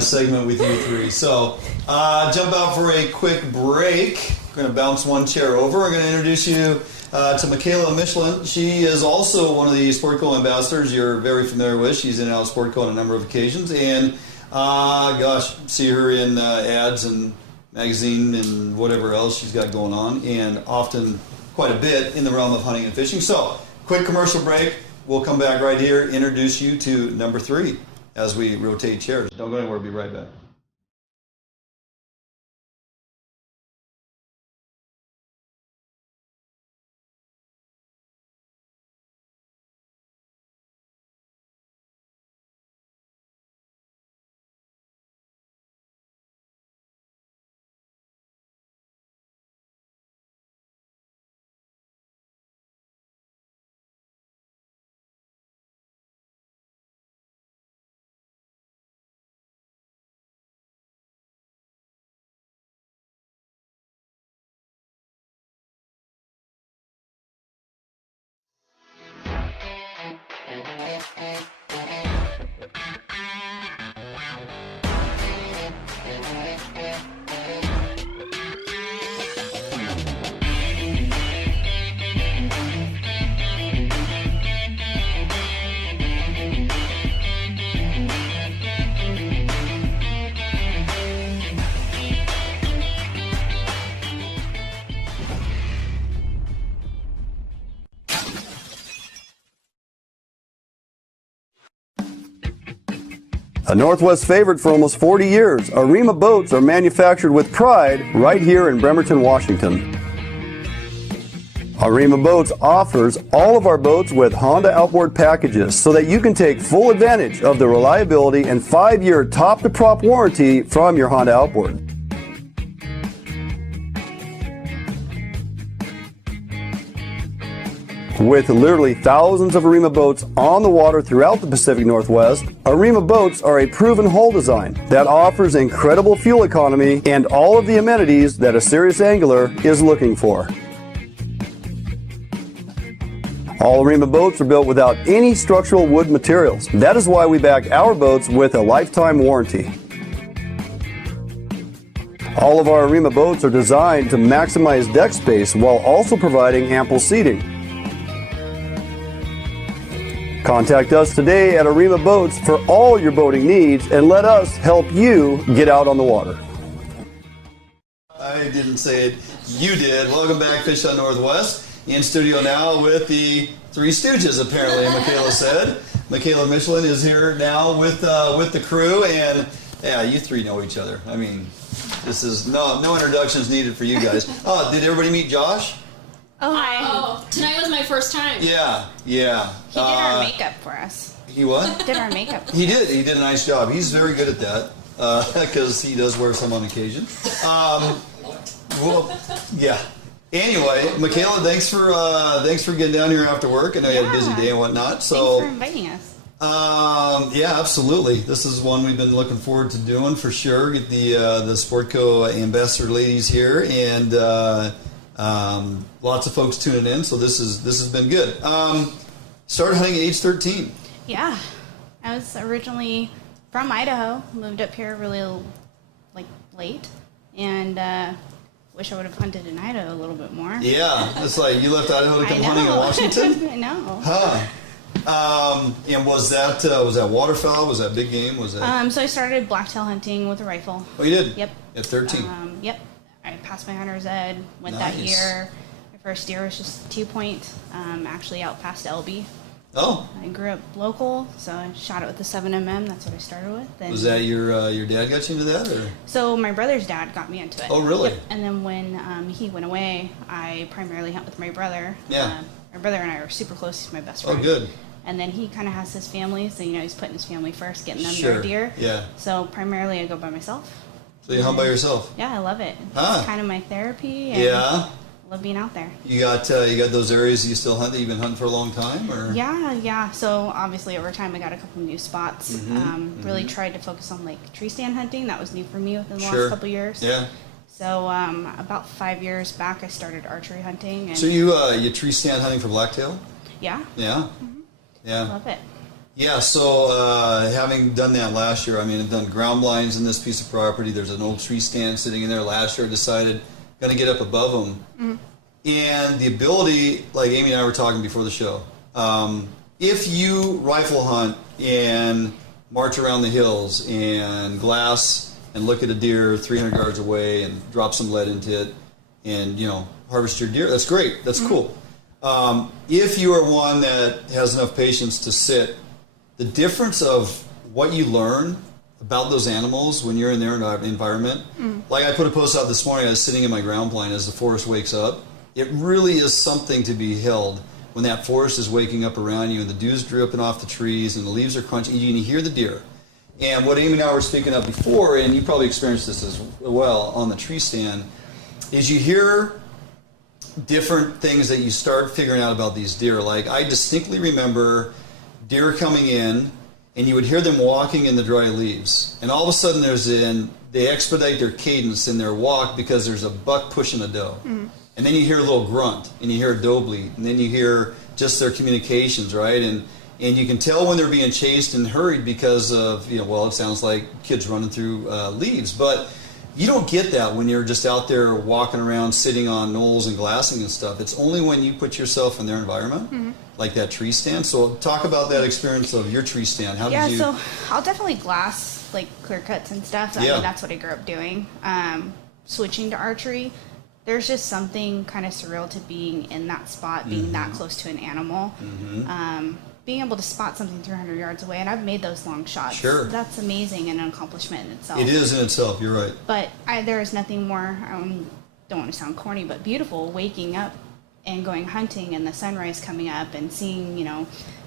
segment with you three. So jump out for a quick break. We're going to bounce one chair over. We're going to introduce you to Mikayla M Michelin. She is also one of the Sportco ambassadors you're very familiar with. She's in and out of Sportco on a number of occasions. And, see her in ads and magazine and whatever else she's got going on. And often quite a bit in the realm of hunting and fishing. So, quick commercial break. We'll come back right here, introduce you to number 3 as we rotate chairs. Don't go anywhere. We'll be right back. A Northwest favorite for almost 40 years, Arima boats are manufactured with pride right here in Bremerton, Washington. Arima Boats offers all of our boats with Honda outboard packages so that you can take full advantage of the reliability and 5-year top-to-prop warranty from your Honda outboard. With literally thousands of Arima boats on the water throughout the Pacific Northwest, Arima boats are a proven hull design that offers incredible fuel economy and all of the amenities that a serious angler is looking for. All Arima boats are built without any structural wood materials. That is why we back our boats with a lifetime warranty. All of our Arima boats are designed to maximize deck space while also providing ample seating. Contact us today at Arima Boats for all your boating needs and let us help you get out on the water. I didn't say it, you did. Welcome back, Fish on Northwest. In studio now with the Three Stooges, apparently, Michaela said. Mikayla Michelin is here now with the crew, and yeah, you three know each other. I mean, this is no introductions needed for you guys. Oh, did everybody meet Josh? Oh, hi. Oh, tonight was my first time. Yeah. He did our makeup for us. He what? Did our makeup. He did. He did a nice job. He's very good at that because he does wear some on occasion. Well, yeah. Anyway, Michaela, thanks for getting down here after work. I know you had a busy day and whatnot. So thanks for inviting us. Yeah, absolutely. This is one we've been looking forward to doing for sure. Get the Sportco ambassador ladies here, and lots of folks tuning in. So this has been good. Started hunting at age 13. Yeah, I was originally from Idaho. Moved up here really late, and wish I would have hunted in Idaho a little bit more. Yeah, it's like you left Idaho to come hunting in Washington. I know. Huh. And was that waterfowl? Was that big game? Was that? So I started blacktail hunting with a rifle. Oh, you did? Yep. At 13. Yep. I passed my hunter's ed. Went Nice. that year. My first year was just 2-point. Actually out past LB. Oh. I grew up local, so I shot it with the 7mm. That's what I started with. And Was that your dad got you into that, or? so my brother's dad got me into it. Oh, really? Yep. And then when he went away, I primarily hunt with my brother. Yeah. My brother and I are super close. He's my best friend. Oh, good. And then he kind of has his family, so he's putting his family first, getting them Sure. their deer. Yeah. So primarily I go by myself. So you hunt by yourself? Yeah, I love it. Huh. It's kind of my therapy. And Yeah. I love being out there. You got those areas you still hunt that you've been hunting for a long time, or? Yeah. So obviously over time I got a couple new spots. Really tried to focus on tree stand hunting. That was new for me within the Sure. last couple years. Yeah. So about 5 years back I started archery hunting. And So you tree stand hunting for blacktail? yeah, Yeah. Yeah. love it. Yeah, so having done that last year, I've done ground blinds in this piece of property. There's an old tree stand sitting in there. Last year I decided going to get up above them. And the ability, like Amy and I were talking before the show, if you rifle hunt and march around the hills and glass and look at a deer 300 yards away and drop some lead into it, and harvest your deer. That's great. That's cool. If you are one that has enough patience to sit, the difference of what you learn about those animals when you're in their environment, like I put a post out this morning, I was sitting in my ground blind as the forest wakes up. It really is something to be held when that forest is waking up around you and the dew's dripping off the trees and the leaves are crunching, and you hear the deer. And what Amy and I were speaking of before, and you probably experienced this as well on the tree stand, is you hear different things that you start figuring out about these deer. Like I distinctly remember deer coming in, and you would hear them walking in the dry leaves. And all of a sudden they expedite their cadence in their walk because there's a buck pushing a doe. And then you hear a little grunt, and you hear a doe bleat, and then you hear just their communications, right? And you can tell when they're being chased and hurried because of, it sounds like kids running through leaves. But you don't get that when you're just out there walking around, sitting on knolls and glassing and stuff. It's only when you put yourself in their environment, like that tree stand. So talk about that experience of your tree stand. How did you... so I'll definitely glass, like, clear cuts and stuff. I mean, that's what I grew up doing. Switching to archery, there's just something kind of surreal to being in that spot, being that close to an animal. Being able to spot something 300 yards away, and I've made those long shots. Sure. That's amazing and an accomplishment in itself. It is in itself, you're right. But there is nothing more, don't want to sound corny, but beautiful, waking up and going hunting and the sunrise coming up and seeing,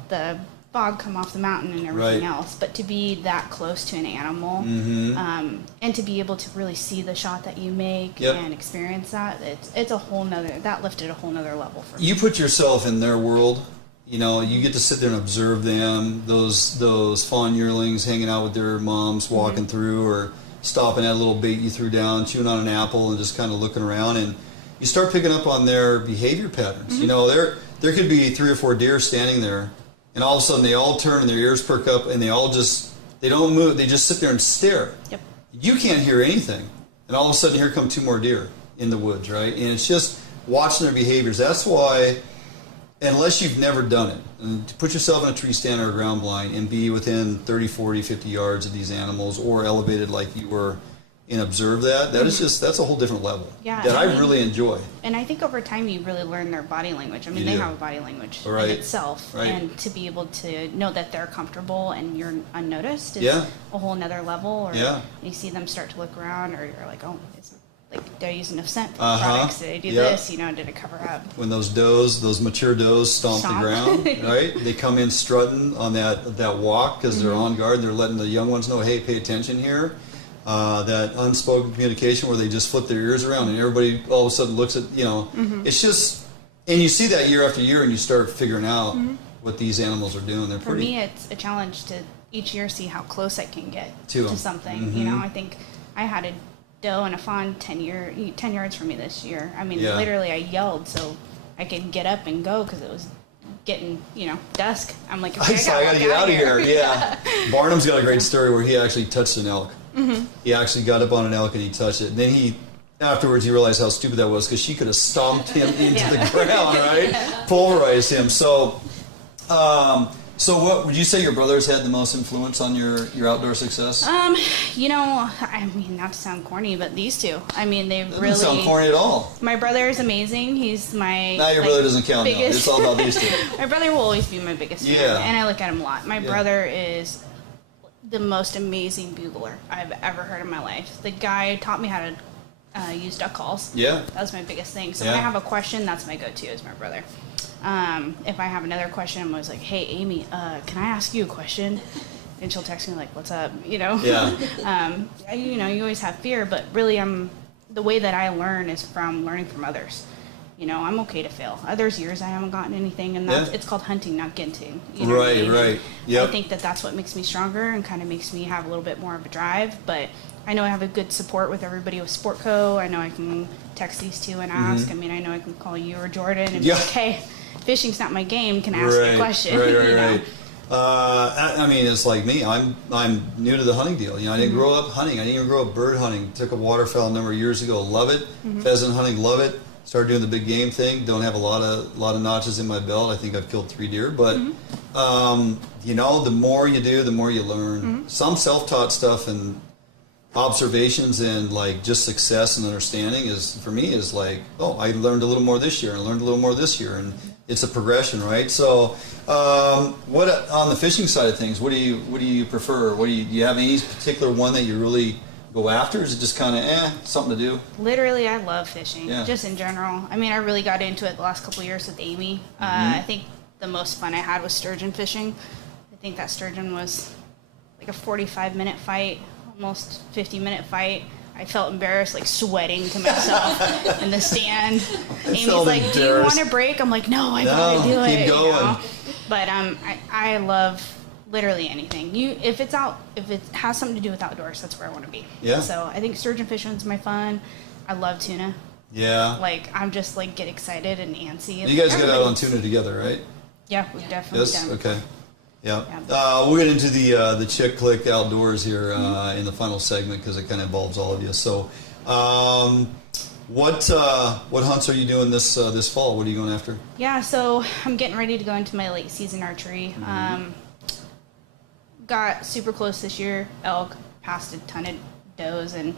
the fog come off the mountain and everything else. But to be that close to an animal and to be able to really see the shot that you make and experience that, it's a whole nother, that lifted a whole nother level for me. You put yourself in their world. You get to sit there and observe them, those fawn yearlings hanging out with their moms, walking through, or stopping at a little bait you threw down, chewing on an apple, and just kind of looking around. And you start picking up on their behavior patterns. There could be 3 or 4 deer standing there, and all of a sudden they all turn and their ears perk up, and they don't move. They just sit there and stare. Yep. You can't hear anything, and all of a sudden here come 2 more deer in the woods, right? And it's just watching their behaviors. That's why, unless you've never done it, and to put yourself in a tree stand or a ground blind and be within 30, 40, 50 yards of these animals or elevated like you were and observe that is that's a whole different level that I really enjoy. And I think over time you really learn their body language. I mean, they have a body language in itself. And to be able to know that they're comfortable and you're unnoticed is a whole nother level. Or you see them start to look around, or you're like, oh, did I use enough scent for products? Did I do this? Did it cover up? When those mature does stomp the ground, right? They come in strutting on that walk because they're on guard. They're letting the young ones know, hey, pay attention here. That unspoken communication where they just flip their ears around and everybody all of a sudden looks at, it's just, and you see that year after year and you start figuring out what these animals are doing. They're For me, it's a challenge to each year see how close I can get to something. I think I had a doe and a fawn 10 yards from me this year. I mean, literally I yelled so I could get up and go because it was getting, dusk. I'm like, okay, I gotta get out of here. Yeah. Barnum's got a great story where he actually touched an elk. He actually got up on an elk and he touched it. And then afterwards he realized how stupid that was because she could have stomped him into the ground, right? Pulverized him. So what would you say your brothers had the most influence on your outdoor success? I mean, not to sound corny, but these two. I mean, they really... Doesn't sound corny at all. My brother is amazing. He's my... Now your brother doesn't count now. It's all about these two. My brother will always be my biggest fan, and I look at him a lot. My brother is the most amazing bugler I've ever heard in my life. The guy taught me how to use duck calls. Yeah. That was my biggest thing. So when I have a question, that's my go-to is my brother. If I have another question, I'm always like, hey, Amy, can I ask you a question? And she'll text me like, what's up? Yeah. You always have fear, but really the way that I learn is from learning from others. I'm okay to fail. Others years I haven't gotten anything, and it's called hunting, not ginting. Right. Yep. I think that's what makes me stronger and kind of makes me have a little bit more of a drive, but I know I have a good support with everybody with Sportco. I know I can text these two and ask. I mean, I know I can call you or Jordan and be like, hey, fishing's not my game. Can I ask you a question? Right. I mean, it's like me. I'm new to the hunting deal. I didn't grow up hunting. I didn't even grow up bird hunting. Took a waterfowl a number of years ago. Love it. Pheasant hunting. Love it. Started doing the big game thing. Don't have a lot of notches in my belt. I think I've killed 3 deer. But the more you do, the more you learn. Some self-taught stuff, and observations and like just success and understanding is, for me, is like, oh, I learned a little more this year and I learned a little more this year, and it's a progression, right? So what on the fishing side of things, what do you prefer? Do you have any particular one that you really go after? Is it just kind of something to do? Literally, I love fishing, Yeah. just in general. I mean, I really got into it the last couple of years with Amy. I think the most fun I had was sturgeon fishing. I think that sturgeon was like a 45-minute fight, almost 50-minute fight. I felt embarrassed, like sweating to myself in the stand. Amy's like, "Do you want a break?" I'm like, "No, I gotta do it." Keep going. You know? But I love literally anything. If it has something to do with outdoors, that's where I want to be. Yeah. So I think sturgeon fishing's my fun. I love tuna. Yeah. Like, I'm just like get excited and antsy. You guys get out on tuna together, right? Yeah, we've definitely done. Okay. Yeah. We'll get into the Chick Click Outdoors here in the final segment because it kind of involves all of you. So, what hunts are you doing this fall? What are you going after? Yeah, so I'm getting ready to go into my late season archery. Got super close this year. Elk, passed a ton of does and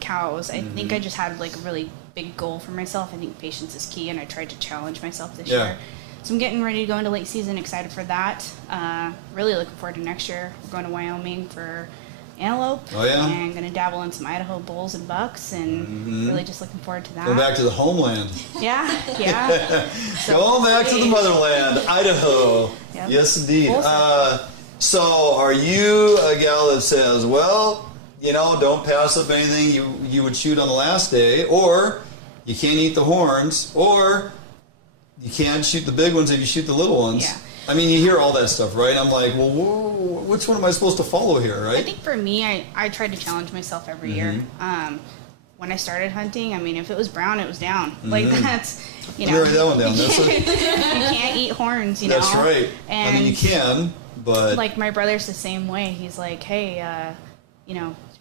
cows. I think I just had like a really big goal for myself. I think patience is key, and I tried to challenge myself this year. So I'm getting ready to go into late season, excited for that. Really looking forward to next year. We're going to Wyoming for antelope. Oh, yeah? And I'm going to dabble in some Idaho bulls and bucks, and really just looking forward to that. Go back to the homeland. Yeah. So going back to the motherland, Idaho. Yep. Yes, indeed. So are you a gal that says, well, don't pass up anything you would shoot on the last day, or you can't eat the horns, or you can't shoot the big ones if you shoot the little ones? Yeah. I mean, you hear all that stuff, right? I'm like, well, which one am I supposed to follow here, right? I think for me, I tried to challenge myself every year. When I started hunting, I mean, if it was brown, it was down. Like, that's, Marry that one down. That's you can't eat horns, That's right. And I mean, you can, but... Like, my brother's the same way. He's like, hey,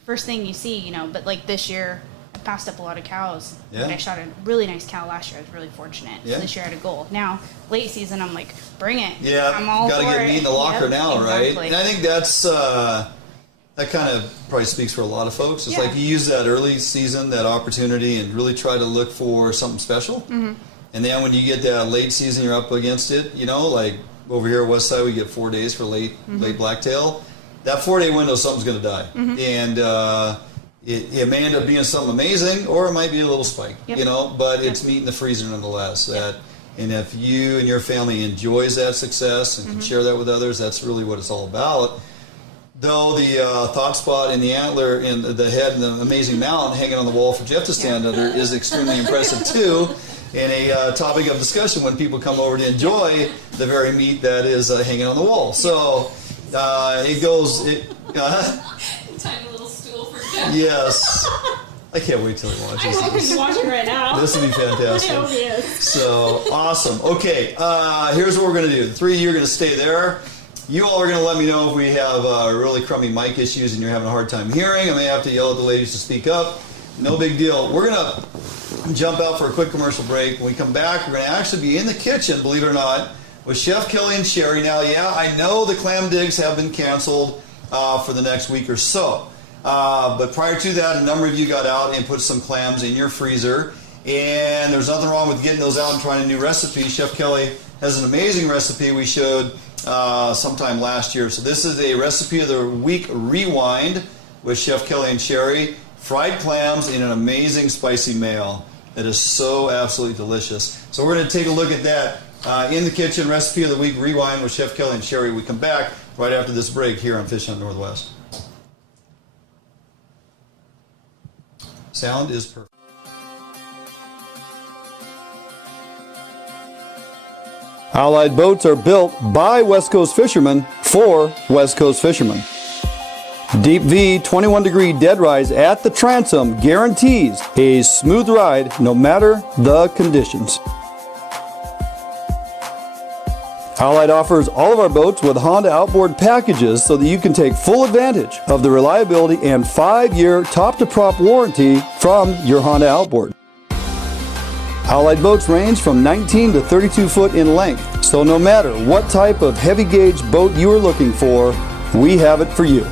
first thing you see, but like this year, I passed up a lot of cows. Yeah. And I shot a really nice cow last year. I was really fortunate. Yeah. So this year I had a goal. Now, late season, I'm like, bring it. Yeah, I'm all got to for get it. meat in the locker now, exactly. right? And I think that's that kind of probably speaks for a lot of folks. It's like you use that early season, that opportunity, and really try to look for something special. And then when you get that late season, you're up against it. Like over here at West Side, we get 4 days for late blacktail. That 4-day window, something's going to die, and it may end up being something amazing, or it might be a little spike. But it's meat in the freezer nonetheless. And if you and your family enjoys that success and can share that with others, that's really what it's all about. Though the thought spot in the antler in the head and the amazing mount hanging on the wall for Jeff to stand under is extremely impressive too, and a topic of discussion when people come over to enjoy the very meat that is hanging on the wall. So it goes... Tiny little stool for Jeff. Yes. I can't wait till he watches I hope he's watching right now. This would be fantastic. I hope he is. So, awesome. Okay, here's what we're going to do. The three of you are going to stay there. You all are going to let me know if we have really crummy mic issues and you're having a hard time hearing. I may have to yell at the ladies to speak up. No big deal. We're going to jump out for a quick commercial break. When we come back, we're going to actually be in the kitchen, believe it or not, with Chef Kelly and Sherry. Now, I know the clam digs have been canceled for the next week or so. But prior to that, a number of you got out and put some clams in your freezer. And there's nothing wrong with getting those out and trying a new recipe. Chef Kelly has an amazing recipe we showed sometime last year. So this is a recipe of the week rewind with Chef Kelly and Sherry. Fried clams in an amazing spicy mayo that is so absolutely delicious. So we're going to take a look at that in the kitchen, recipe of the week rewind with Chef Kelly and Sherry. We come back right after this break here on Fish Hunt Northwest. Sound is perfect. Allied boats are built by West Coast fishermen for West Coast fishermen. Deep V 21-degree dead rise at the transom guarantees a smooth ride no matter the conditions. Allied offers all of our boats with Honda outboard packages so that you can take full advantage of the reliability and 5-year top-to-prop warranty from your Honda outboard. Allied boats range from 19 to 32 foot in length, so no matter what type of heavy gauge boat you are looking for, we have it for you.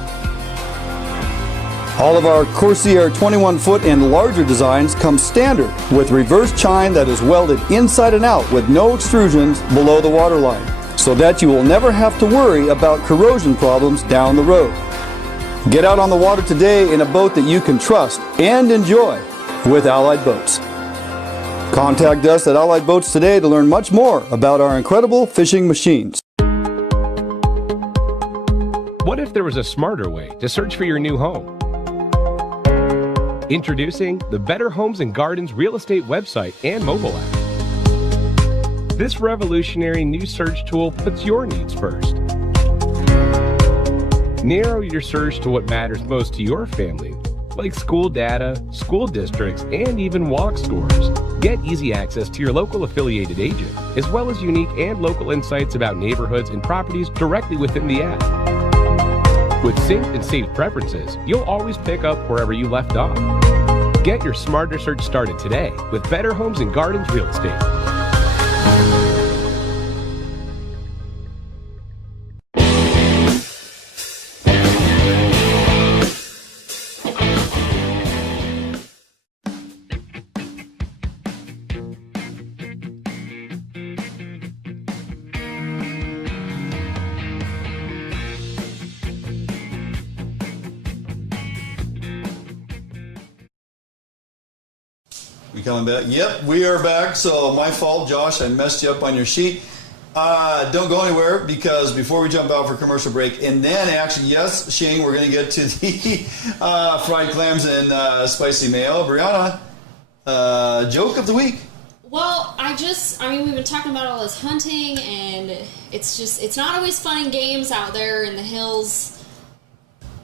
All of our Corsair 21-foot and larger designs come standard with reverse chine that is welded inside and out with no extrusions below the waterline, so that you will never have to worry about corrosion problems down the road. Get out on the water today in a boat that you can trust and enjoy with Allied Boats. Contact us at Allied Boats today to learn much more about our incredible fishing machines. What if there was a smarter way to search for your new home? Introducing the Better Homes and Gardens real estate website and mobile app. This revolutionary new search tool puts your needs first. Narrow your search to what matters most to your family, like school data, school districts, and even walk scores. Get easy access to your local affiliated agent, as well as unique and local insights about neighborhoods and properties directly within the app. With synced and saved preferences, you'll always pick up wherever you left off. Get your smarter search started today with Better Homes and Gardens Real Estate. We coming back? Yep, we are back. So my fault, Josh. I messed you up on your sheet. Don't go anywhere, because before we jump out for commercial break, and then actually, yes, Shane, we're going to get to the fried clams and spicy mayo. Brianna, joke of the week. Well, we've been talking about all this hunting, and it's not always fun and games out there in the hills.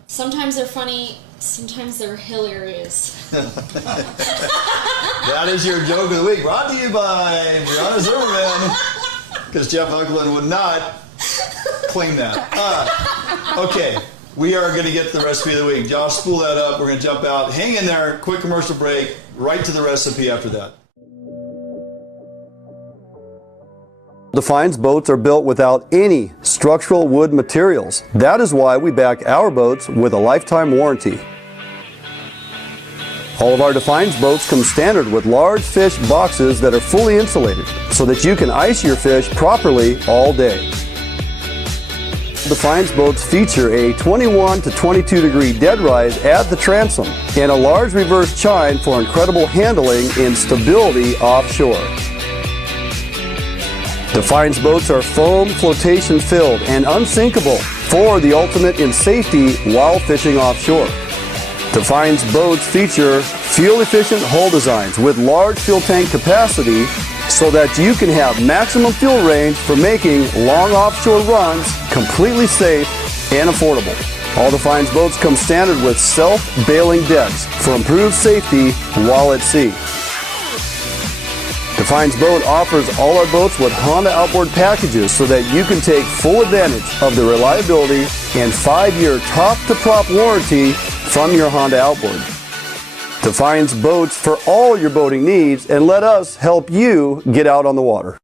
Sometimes they're funny, sometimes they're hilarious. That is your joke of the week, brought to you by Brianna Zimmerman, because Jeff Eklund would not claim that. Okay, we are going to get to the recipe of the week. Josh, spool that up. We're going to jump out. Hang in there. Quick commercial break. Right to the recipe after that. Defines boats are built without any structural wood materials. That is why we back our boats with a lifetime warranty. All of our Defines boats come standard with large fish boxes that are fully insulated so that you can ice your fish properly all day. Defines boats feature a 21 to 22 degree dead rise at the transom and a large reverse chine for incredible handling and stability offshore. Defines boats are foam flotation filled and unsinkable for the ultimate in safety while fishing offshore. Defines boats feature fuel-efficient hull designs with large fuel tank capacity so that you can have maximum fuel range for making long offshore runs completely safe and affordable. All Defines boats come standard with self-bailing decks for improved safety while at sea. Defines Boat offers all our boats with Honda outboard packages so that you can take full advantage of the reliability and 5-year top-to-prop warranty from your Honda outboard. Defines boats for all your boating needs, and let us help you get out on the water.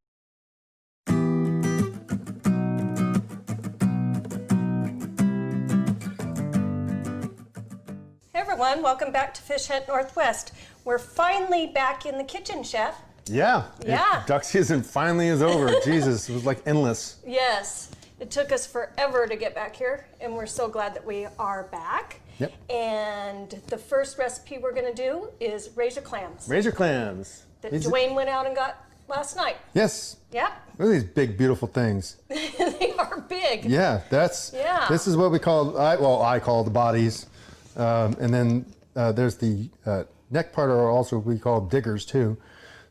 Hey everyone, welcome back to Fish Hunt Northwest. We're finally back in the kitchen, Chef. Yeah. Yeah. Duck season finally is over. Jesus, it was like endless. Yes. It took us forever to get back here, and we're so glad that we are back. Yep. And the first recipe we're going to do is razor clams. Razor clams. That Dwayne went out and got last night. Yes. Yeah. Look at these big, beautiful things. They are big. Yeah, this is what we call, I call the bodies. And then there's the neck part, or also we call diggers too.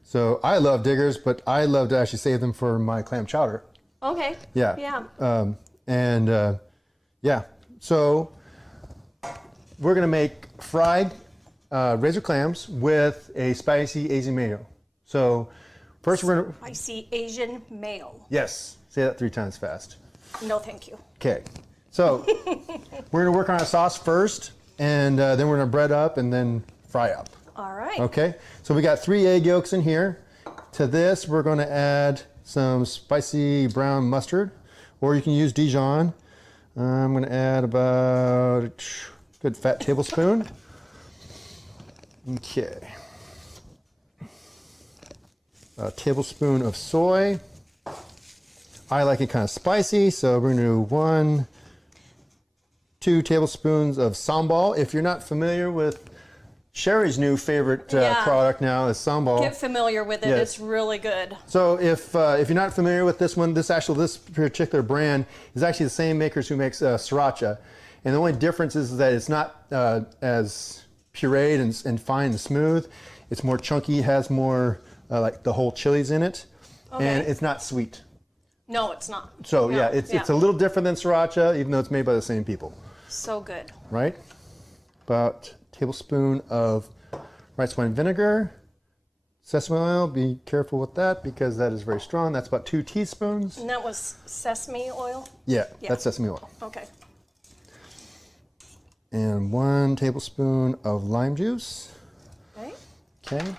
So I love diggers, but I love to actually save them for my clam chowder. Okay. Yeah. Yeah. So we're gonna make fried razor clams with a spicy Asian mayo. So first we're gonna... Spicy Asian mayo. Yes, say that 3 times fast. No, thank you. Okay, so we're gonna work on our sauce first, and then we're gonna bread up and then fry up. All right. Okay, so we got 3 egg yolks in here. To this, we're gonna add some spicy brown mustard, or you can use Dijon. I'm gonna add about good fat tablespoon. Okay. A tablespoon of soy. I like it kind of spicy, so we're gonna do 2 tablespoons of sambal. If you're not familiar with Sherry's new favorite product now is sambal. Get familiar with it. Yes. It's really good. So if you're not familiar with this one, this particular brand is actually the same makers who makes sriracha. And the only difference is that it's not as pureed and fine and smooth. It's more chunky, has more like the whole chilies in it. Okay. And it's not sweet. No, it's not. So no. It's a little different than sriracha, even though it's made by the same people. So good. Right? About a tablespoon of rice wine vinegar. Sesame oil, be careful with that because that is very strong. That's about 2 teaspoons. And that was sesame oil? Yeah, that's sesame oil. Okay. And 1 tablespoon of lime juice. Okay. Okay.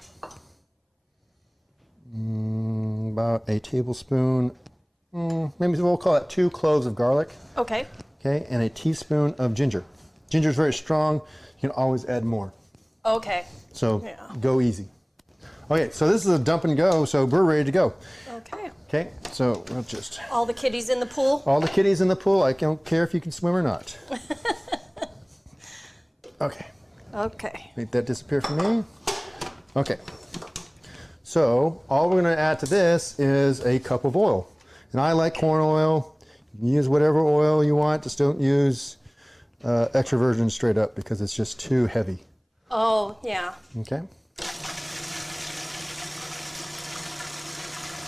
About a tablespoon, maybe we'll call it 2 cloves of garlic. Okay. Okay, and a teaspoon of ginger. Ginger is very strong. You can always add more. Okay. So go easy. Okay, so this is a dump and go, so we're ready to go. Okay. Okay, so we'll just... All the kitties in the pool? All the kitties in the pool. I don't care if you can swim or not. Okay. Okay. Make that disappear for me. Okay. So all we're going to add to this is a cup of oil. And I like corn oil. You can use whatever oil you want. Just don't use extra virgin straight up because it's just too heavy. Oh, yeah. Okay.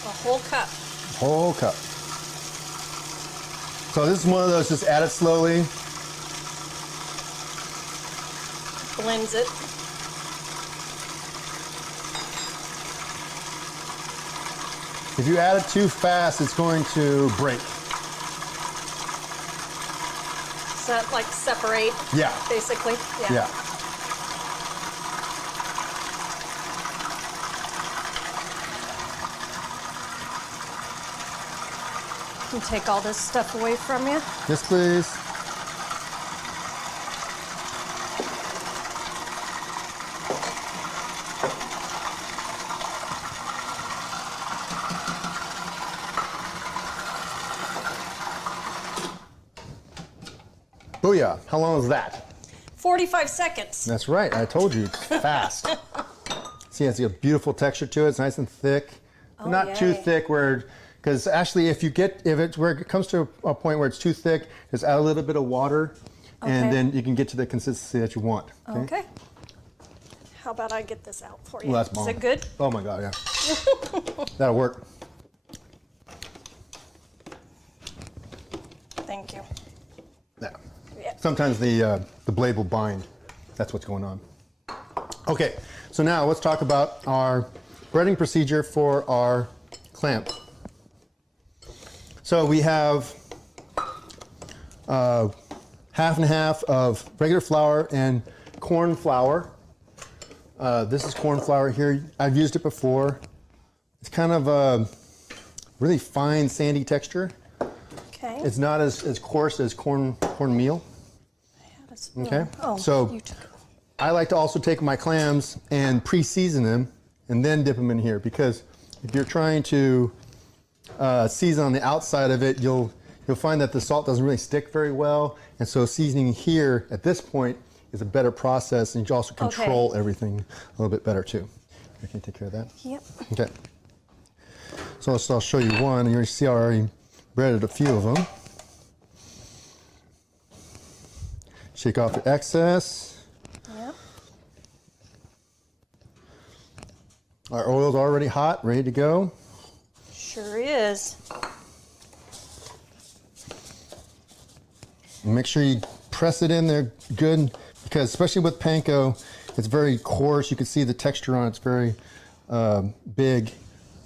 A whole cup. Whole cup. So this is one of those, just add it slowly. Blends it. If you add it too fast, it's going to break. Does that like separate? Yeah. Basically? Yeah. Can you take all this stuff away from you? Yes, please. Booyah. How long is that? 45 seconds. That's right. I told you. It's fast. See, it's a beautiful texture to it. It's nice and thick. Oh, not yay. too thick because actually if it comes to a point where it's too thick, just add a little bit of water and then you can get to the consistency that you want. Okay. How about I get this out for you? Well, that's bomb. Is it good? Oh my God, yeah. That'll work. Thank you. Yeah. Yeah. Sometimes the blade will bind. That's what's going on. Okay, so now let's talk about our breading procedure for our clam. So we have half and half of regular flour and corn flour. This is corn flour here. I've used it before. It's kind of a really fine, sandy texture. Okay. It's not as coarse as cornmeal. Okay. Oh, so you took it. I like to also take my clams and pre-season them and then dip them in here because if you're trying to season on the outside of it, you'll find that the salt doesn't really stick very well. And so seasoning here at this point is a better process, and you also control everything a little bit better too. I can take care of that. Yep. Okay. So I'll show you one. You see I already breaded a few of them. Shake off the excess. Yep. Our oil's already hot, ready to go. Sure is. Make sure you press it in there good, because especially with panko, it's very coarse. You can see the texture on it. It's very big.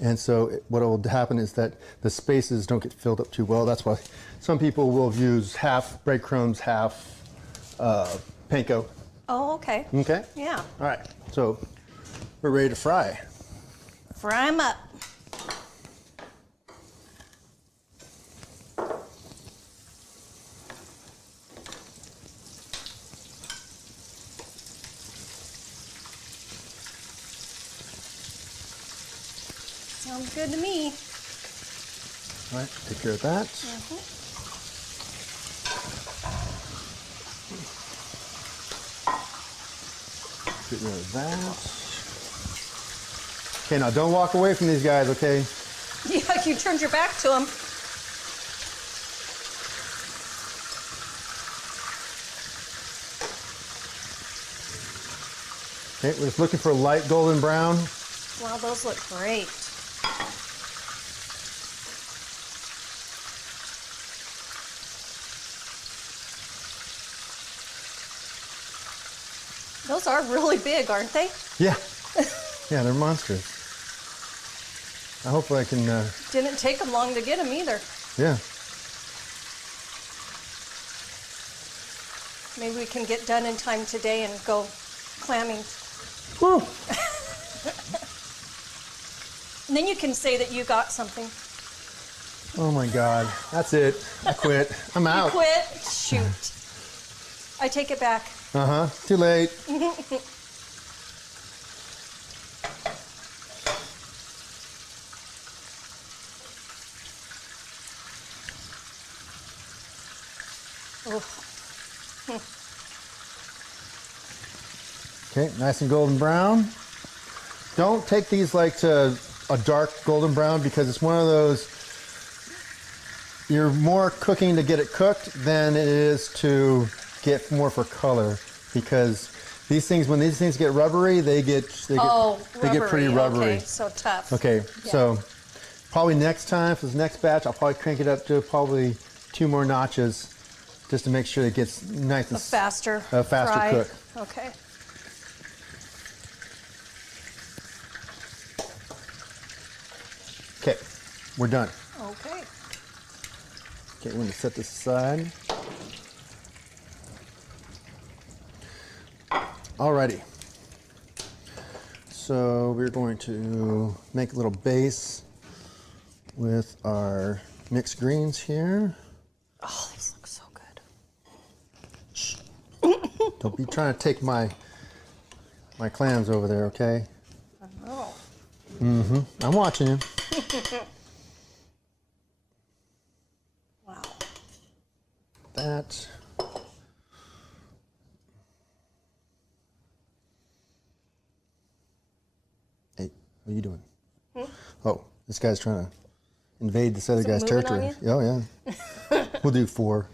And so what will happen is that the spaces don't get filled up too well. That's why some people will use half breadcrumbs, half panko. Oh, okay. Okay? Yeah. All right. So we're ready to fry. Fry them up. Sounds good to me. All right, take care of that. Get rid of that. Okay, now don't walk away from these guys, okay? Yeah, you turned your back to them. Okay, we're just looking for light golden brown. Wow, those look great. Those are really big, aren't they? Yeah. Yeah, they're monsters. Hopefully I can... Didn't take them long to get them either. Yeah. Maybe we can get done in time today and go clamming. Woo! And then you can say that you got something. Oh my God, that's it. I quit. I'm out. You quit? Shoot. I take it back. Too late. Okay, nice and golden brown. Don't take these like to a dark golden brown because it's one of those, you're more cooking to get it cooked than it is to get more for color, because these things, when these things get rubbery, they get pretty rubbery. Okay, so tough. Okay, yeah. So probably next time for this next batch, I'll probably crank it up to probably 2 more notches just to make sure it gets nice and a faster fry. Cook. Okay. Okay, we're done. Okay. Okay, we're going to set this aside. Alrighty. So we're going to make a little base with our mixed greens here. Oh, these look so good. Shh. Don't be trying to take my clams over there, okay? I know. Mm-hmm. I'm watching you. Wow. That. Hey, what are you doing? Oh, this guy's trying to invade this other guy's territory. Oh, yeah. We'll do 4.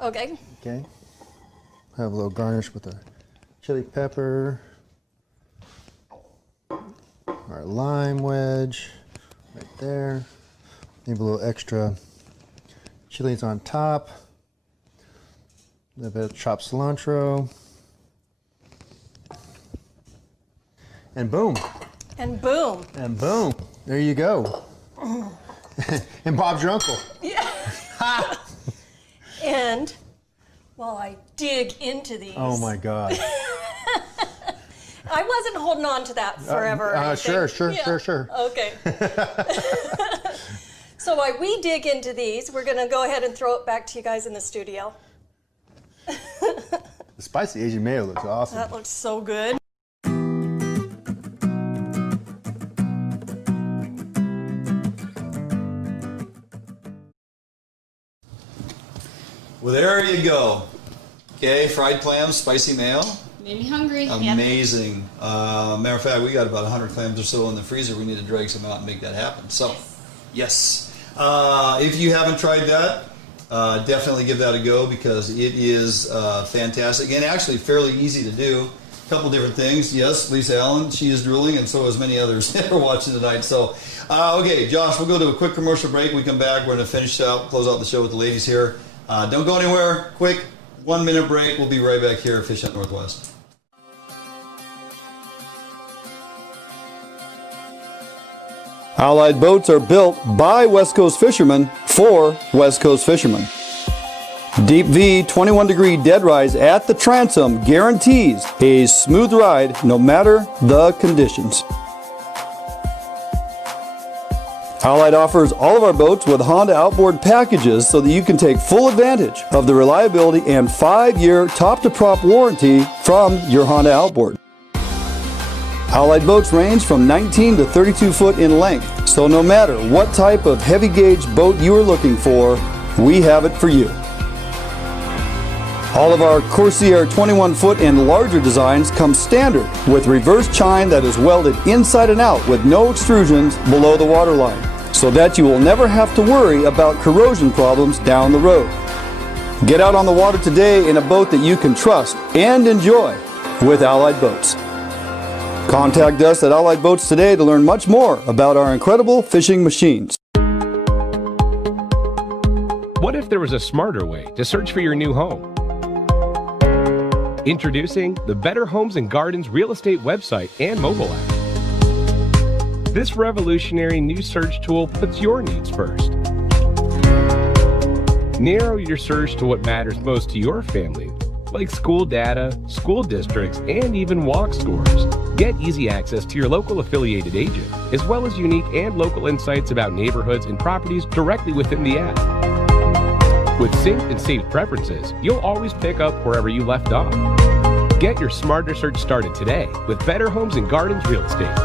Okay. Okay. Have a little garnish with a chili pepper. Our lime wedge right there. Maybe a little extra chilies on top. A little bit of chopped cilantro. And boom. And boom. And boom. There you go. And Bob's your uncle. Yeah. And while I dig into these. Oh my God. I wasn't holding on to that forever. Sure. Okay. So while we dig into these, we're going to go ahead and throw it back to you guys in the studio. The spicy Asian mayo looks awesome. That looks so good. Well, there you go. Okay, fried clams, spicy mayo. Made me hungry. Amazing. Matter of fact, we got about 100 clams or so in the freezer. We need to drag some out and make that happen. So, yes. If you haven't tried that, definitely give that a go because it is fantastic and actually fairly easy to do. A couple different things. Yes, Lisa Allen, she is drooling, and so is many others that are watching tonight. So, okay, Josh, we'll go to a quick commercial break. We come back. We're going to finish out, close out the show with the ladies here. Don't go anywhere. Quick 1-minute break. We'll be right back here at Fish Hunt Northwest. Allied boats are built by West Coast fishermen for West Coast fishermen. Deep V 21-degree dead rise at the transom guarantees a smooth ride no matter the conditions. Allied offers all of our boats with Honda outboard packages so that you can take full advantage of the reliability and 5-year top-to-prop warranty from your Honda outboard. Allied boats range from 19 to 32 foot in length, so no matter what type of heavy gauge boat you are looking for, we have it for you. All of our Corsair 21 foot and larger designs come standard with reverse chine that is welded inside and out with no extrusions below the waterline, so that you will never have to worry about corrosion problems down the road. Get out on the water today in a boat that you can trust and enjoy with Allied Boats. Contact us at Allied Boats today to learn much more about our incredible fishing machines. What if there was a smarter way to search for your new home? Introducing the Better Homes and Gardens real estate website and mobile app. This revolutionary new search tool puts your needs first. Narrow your search to what matters most to your family, like school data, school districts, and even walk scores. Get easy access to your local affiliated agent, as well as unique and local insights about neighborhoods and properties directly within the app. With synced and saved preferences, you'll always pick up wherever you left off. Get your smarter search started today with Better Homes and Gardens Real Estate.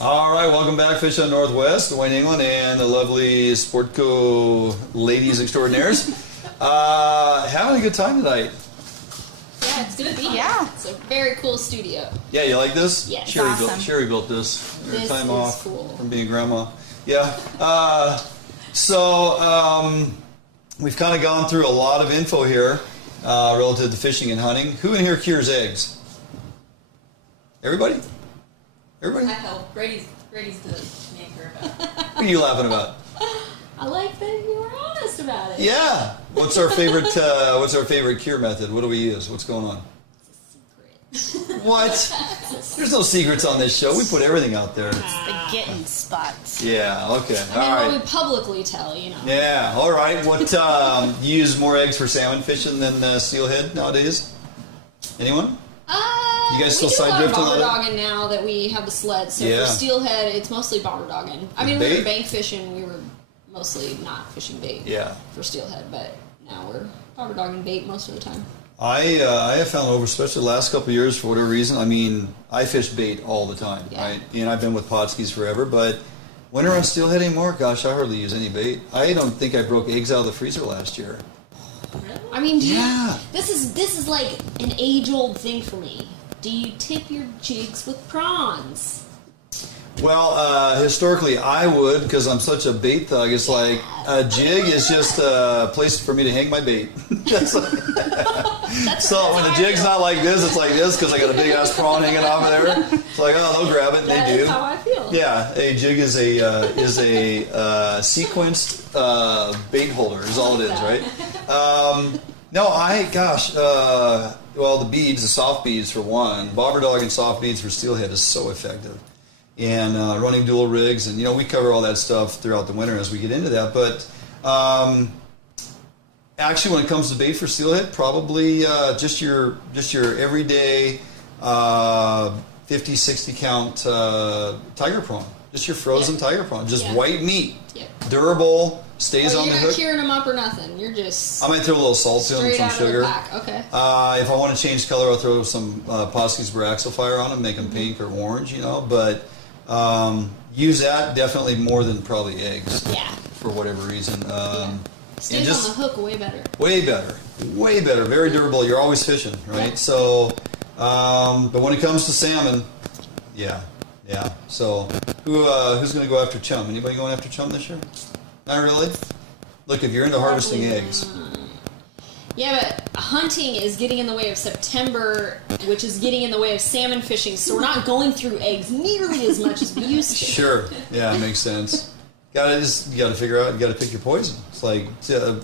All right, welcome back, Fish on Northwest, Dwayne England, and the lovely Sportco ladies extraordinaires. Having a good time tonight. Yeah, it's gonna be. Yeah, it's a very cool studio. Yeah, you like this? Yes, Sherry, awesome. Sherry built this. Her This time is off cool. from being grandma. Yeah. We've kind of gone through a lot of info here relative to fishing and hunting. Who in here cures eggs? Everybody? Everybody? I help. Brady's the maker of it. What are you laughing about? I like that you were honest about it. Yeah. What's our favorite cure method? What do we use? What's going on? It's a secret. What? There's no secrets on this show. We put everything out there. It's the getting spots. Yeah. Okay. I mean, All right. what we publicly tell, you know. Yeah. All right. What you use more eggs for salmon fishing than steelhead nowadays? Anyone? You guys still side drifting? We do a lot of bobber dogging now that we have the sled. So Yeah. for steelhead, it's mostly bobber dogging. I mean, we Bait? were bank fishing. We were mostly not fishing bait. Yeah. For steelhead, but now we're bobber dogging bait most of the time. I have found over, especially the last couple of years, for whatever reason. I mean, I fish bait all the time, right? And I've been with Pautzke's forever, but when we're on steelhead anymore, gosh, I hardly use any bait. I don't think I broke eggs out of the freezer last year. I mean, this is like an age-old thing for me. Do you tip your jigs with prawns? Well, historically, I would, because I'm such a bait thug. It's like a jig is just a place for me to hang my bait. So when the jig's not like this, it's like this, because I got a big ass prawn hanging off of there. It's like, oh, they'll grab it, and they do. That's how I feel. Yeah, a jig is a sequenced bait holder. Is all it is, right? Well, the beads, the soft beads for one, bobber dog and soft beads for steelhead is so effective. And running dual rigs, and we cover all that stuff throughout the winter as we get into that. But actually, when it comes to bait for steelhead, probably just your everyday 50, 60 count tiger prawn, just your frozen tiger prawn, just white meat, durable. Stays on the hook. You're not curing them up or nothing. You're just. I might throw a little salt to them, some sugar. Okay. If I want to change color, I'll throw some Pautzke's Baraxo fire on them, make them pink or orange, But use that definitely more than probably eggs. Yeah. For whatever reason. Stays on the hook way better. Way better. Very durable. You're always fishing, right? Yeah. So, but when it comes to salmon, yeah. So, who's going to go after chum? Anybody going after chum this year? Not really. Look, if you're into harvesting eggs. Yeah, but hunting is getting in the way of September, which is getting in the way of salmon fishing, so we're not going through eggs nearly as much as we used to. Sure. Yeah, it makes sense. You gotta figure out, you gotta pick your poison. It's like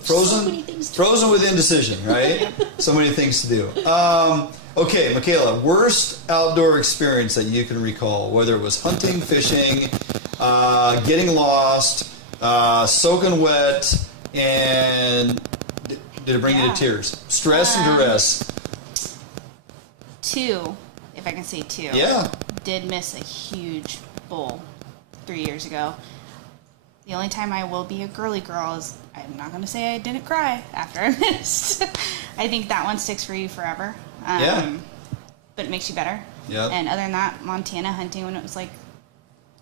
frozen with indecision, right? So many things to do. Okay, Michaela, worst outdoor experience that you can recall, whether it was hunting, fishing, getting lost, soaking wet, and did it bring you to tears? Stress and duress. 2, if I can say 2. Yeah. Did miss a huge bull 3 years ago. The only time I will be a girly girl is I'm not going to say I didn't cry after I missed. I think that one sticks for you forever. But it makes you better. Yeah. And other than that, Montana hunting when it was like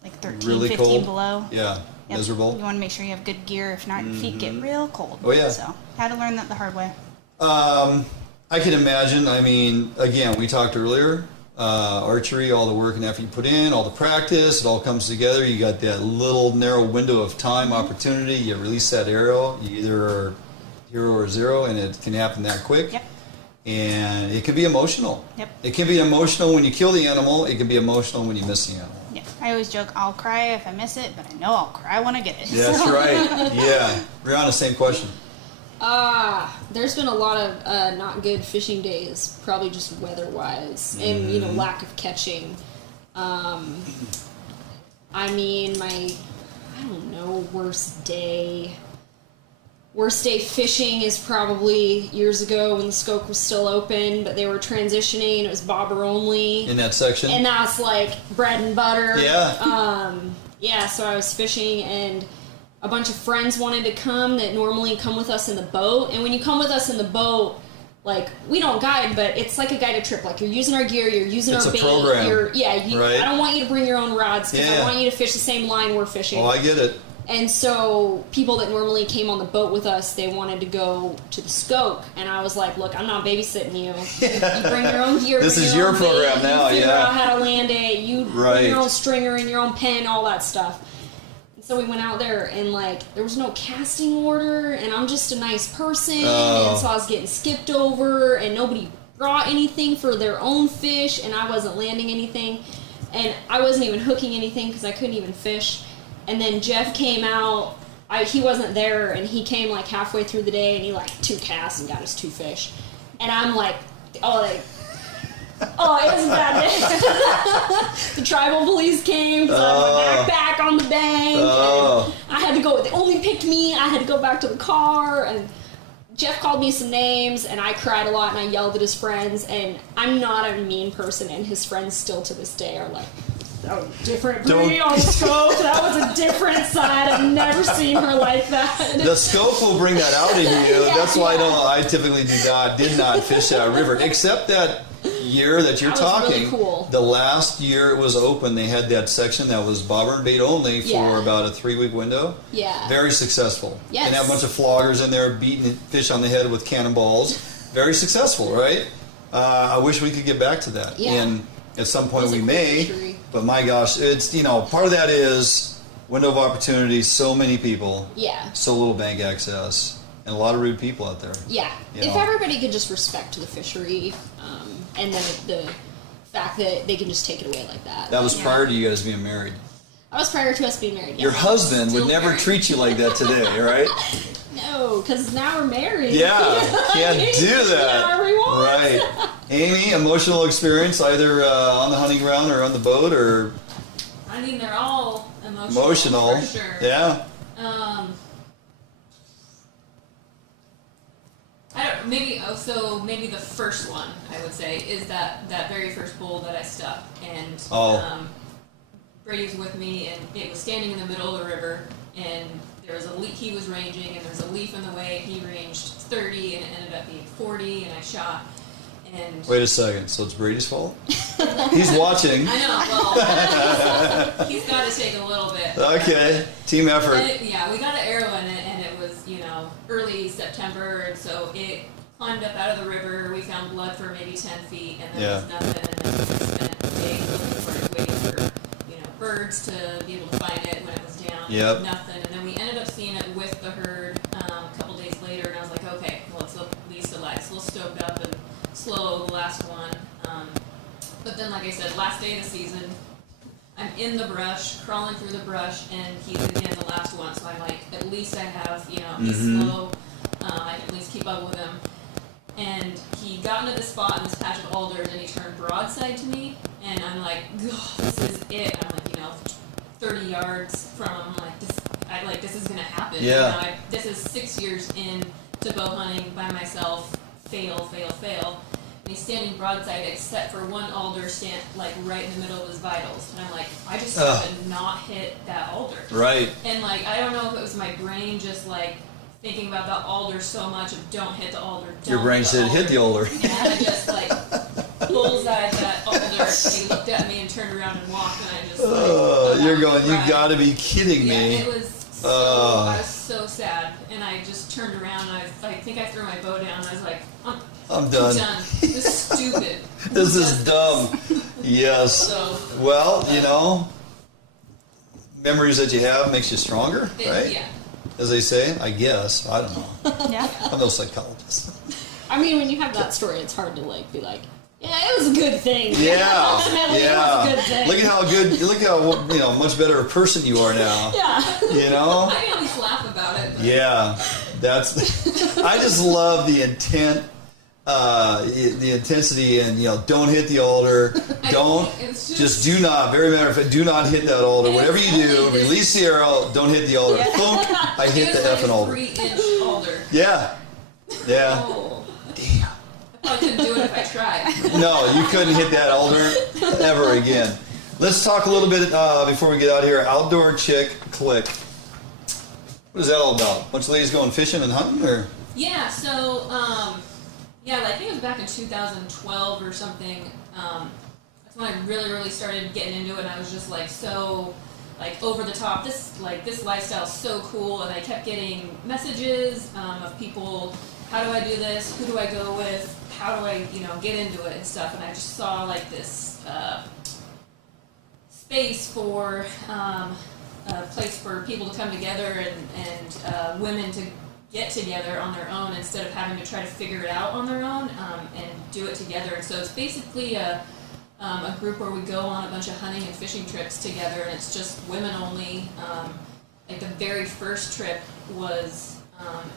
13, really 15 cold. below. Yeah. Yep. Miserable. You want to make sure you have good gear. If not, your feet get real cold. Oh, yeah. So had to learn that the hard way. I can imagine. I mean, again, we talked earlier, archery, all the work and effort you put in, all the practice, it all comes together. You got that little narrow window of time opportunity. You release that arrow. You either are hero or zero, and it can happen that quick. Yep. And it can be emotional. Yep. It can be emotional when you kill the animal. It can be emotional when you miss the animal. Yeah. I always joke, I'll cry if I miss it, but I know I'll cry when I get it. That's right. Yeah. Brianna, same question. There's been a lot of not good fishing days, probably just weather-wise, and lack of catching. I mean, I don't know, worst day fishing is probably years ago when the Skoke was still open, but they were transitioning. It was bobber only in that section, and that's like bread and butter. Yeah. So I was fishing, and a bunch of friends wanted to come that normally come with us in the boat. And when you come with us in the boat, like, we don't guide, but it's like a guided trip. Like, you're using our gear, you're using our bait. It's a program. Right? I don't want you to bring your own rods because I want you to fish the same line we're fishing. Oh, I get it. And so people that normally came on the boat with us, they wanted to go to the Skoke. And I was like, look, I'm not babysitting you. You bring your own gear. This is your program now, you figure out how to land it. You bring your own stringer and your own pen, all that stuff. So we went out there, and there was no casting order, and I'm just a nice person, and so I was getting skipped over, and nobody brought anything for their own fish, and I wasn't landing anything, and I wasn't even hooking anything because I couldn't even fish. And then Jeff came out. He wasn't there, and he came halfway through the day, and he 2 casts and got us 2 fish, and I'm like, it was a bad day. The tribal police came, so I went back on the bank. And I had to go. They only picked me. I had to go back to the car. And Jeff called me some names, and I cried a lot, and I yelled at his friends. And I'm not a mean person, and his friends still to this day are like, oh, different breed on the Skoke. That was a different side. I've never seen her like that. The Skoke will bring that out in you. That's why I typically did not fish that river, except that year that you're talking. Really cool. The last year it was open, they had that section that was bobber and bait only for about a 3-week window. Yeah. Very successful. Yes. And had a bunch of floggers in there beating fish on the head with cannonballs. Very successful, right? I wish we could get back to that. Yeah. And at some point we may, but my gosh, it's, part of that is window of opportunity, so many people. Yeah. So little bank access, and a lot of rude people out there. Yeah. If everybody could just respect the fishery, and then the fact that they can just take it away like that. That was prior to you guys being married. That was prior to us being married. Your husband would never treat you like that today, right? No, because now we're married. Yeah, can't do that. Whatever we want. Right. Amy, emotional experience either on the hunting ground or on the boat, or? I mean, they're all emotional. For sure. Yeah. Maybe the first one I would say is that very first bull that I stuck, and Brady was with me, and it was standing in the middle of the river, and there was he was ranging, and there was a leaf in the way. He ranged 30, and it ended up being 40, and I shot. And wait a second, so it's Brady's fault? He's watching. I know. Well, he's got to take a little bit. Okay, team effort. We got an arrow in it, and it was early September, and so it climbed up out of the river. We found blood for maybe 10 feet, and there was nothing. And then we spent days looking for it, waiting for birds to be able to find it when it was down. Yep. Nothing. And then we ended up seeing it with the herd a couple days later, and I was like, okay, well, it's at least alive. So we'll stoked up and slow the last one. But then, like I said, last day of the season, I'm in the brush, crawling through the brush, and he's again the last one. So I'm like, at least I have, he's slow. I can at least keep up with him. and he got into the spot in this patch of alders, and he turned broadside to me, and I'm like, this is it. And I'm like, 30 yards from him, I'm like, this is gonna happen. Yeah. This is 6 years in to bow hunting by myself, fail. And he's standing broadside except for one alder right in the middle of his vitals. And I'm like, I just have to not hit that alder. Right. And I don't know if it was my brain just thinking about the alder so much of don't hit the alder. Your brain said hit the alder. And I just bullseyed that alder. And he looked at me and turned around and walked, and I just you're going, you gotta be kidding me. It was I was so sad, and I just turned around and I think I threw my bow down, and I was like, I'm done. This is stupid. This is dumb. Yes. Well, memories that you have makes you stronger, right? Yeah. As they say, I guess. I don't know. Yeah. I'm no psychologist. I mean, when you have that story, it's hard to be like, yeah, it was a good thing. Yeah. Ultimately, it was a good thing. Look how much better a person you are now. Yeah. I can at least laugh about it. But. Yeah. I just love the intent. The intensity and don't hit the alder. Just do not. Very matter of fact, do not hit that alder. Whatever you do, release the arrow. Don't hit the alder. Yeah. Boom! I hit the effing alder. 3-inch alder. Yeah. Oh. Damn. I probably couldn't do it if I tried. No, you couldn't hit that alder ever again. Let's talk a little bit before we get out of here. Outdoor Chick Click. What is that all about? A bunch of ladies going fishing and hunting, or? Yeah. So. I think it was back in 2012 or something. That's when I really, really started getting into it. And I was just so over the top. This lifestyle is so cool, and I kept getting messages of people. How do I do this? Who do I go with? How do I, get into it and stuff? And I just saw this space for a place for people to come together and women to get together on their own instead of having to try to figure it out on their own and do it together. And so it's basically a group where we go on a bunch of hunting and fishing trips together, and it's just women only. The very first trip was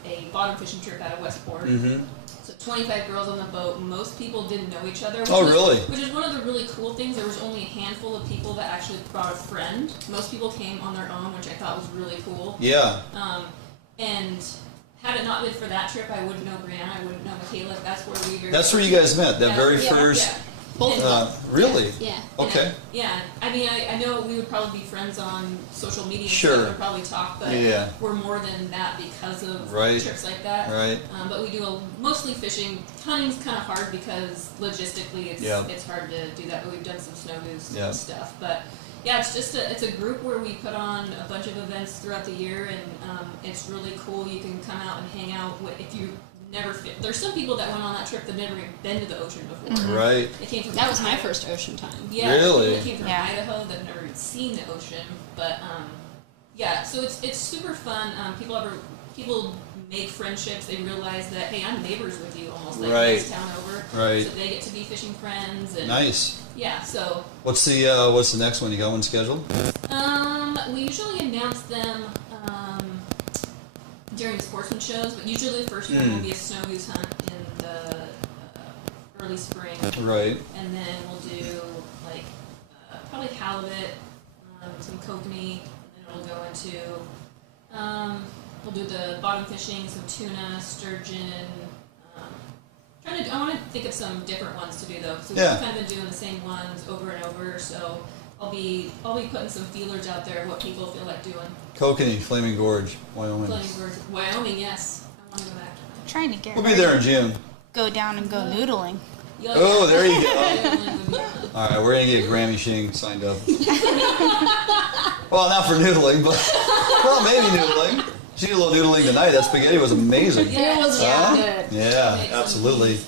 a bottom fishing trip out of Westport. Mm-hmm. So 25 girls on the boat. Most people didn't know each other. Really? Which is one of the really cool things. There was only a handful of people that actually brought a friend. Most people came on their own, which I thought was really cool. Yeah. And had it not been for that trip, I wouldn't know Bryanna, I wouldn't know Michaela. That's where you guys met. That very first. Yeah. Really? Yeah. Okay. I mean, I know we would probably be friends on social media. Sure. And we'd probably talk, but we're more than that because of trips like that. Right. But we do mostly fishing. Hunting's kind of hard because logistically it's hard to do that. But we've done some snow moves and stuff. But yeah, it's just it's a group where we put on a bunch of events throughout the year, and it's really cool. You can come out and hang out if you. There's some people that went on that trip that never even been to the ocean before. Mm-hmm. Right. They came from that was my first ocean time. Yeah. Really? They came from Idaho that have never even seen the ocean. But so it's super fun. People make friendships. They realize that hey, I'm neighbors with you almost like next town over. Right. So they get to be fishing friends. And nice. Yeah. So. What's the next one? You got one scheduled? We usually announce them. During sportsman shows, but usually the first one will be a snow goose hunt in the early spring. Right. And then we'll do probably halibut, some kokanee, and then it'll go into we'll do the bottom fishing, some tuna, sturgeon. I want to think of some different ones to do though, because we've kind of been doing the same ones over and over. So I'll be putting some feelers out there of what people feel like doing. Kokanee, Flaming Gorge, Wyoming. Flaming Gorge, Wyoming, yes. I want to go back. I'm trying to get. We'll be there in June. Go down and go noodling. Oh, there you go. All right, we're gonna get Grammy Shing signed up. Well, not for noodling, but maybe noodling. She did a little noodling tonight. That spaghetti was amazing. Yeah, it was good. Yeah, absolutely.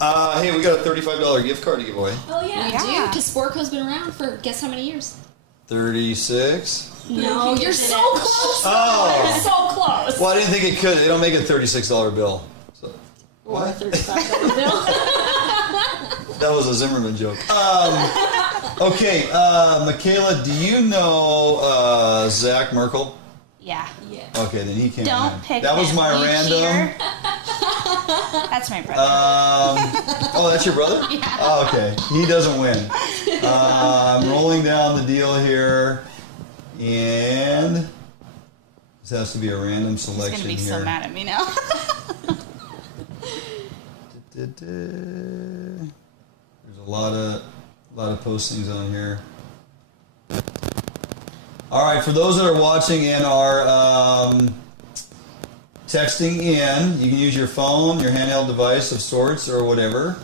Hey, we got a $35 gift card to give away. Oh yeah, dude. Because Sportco's been around for guess how many years? 36. No, you're so close. Oh, you're so close. Well, I didn't think it could. They don't make a $36 bill. So. Or a $35 bill. That was a Zimmerman joke. Okay, Michaela, do you know Zach Merkel? Yeah. Okay, then he came. Don't pick that was him. my You random. cheater. That's my brother. Oh, that's your brother? Yeah. Oh, okay. He doesn't win. I'm rolling down the deal here, and this has to be a random selection. He's gonna be here. so mad at me now. There's a lot of postings on here. All right, for those that are watching and are texting in, you can use your phone, your handheld device of sorts, or whatever.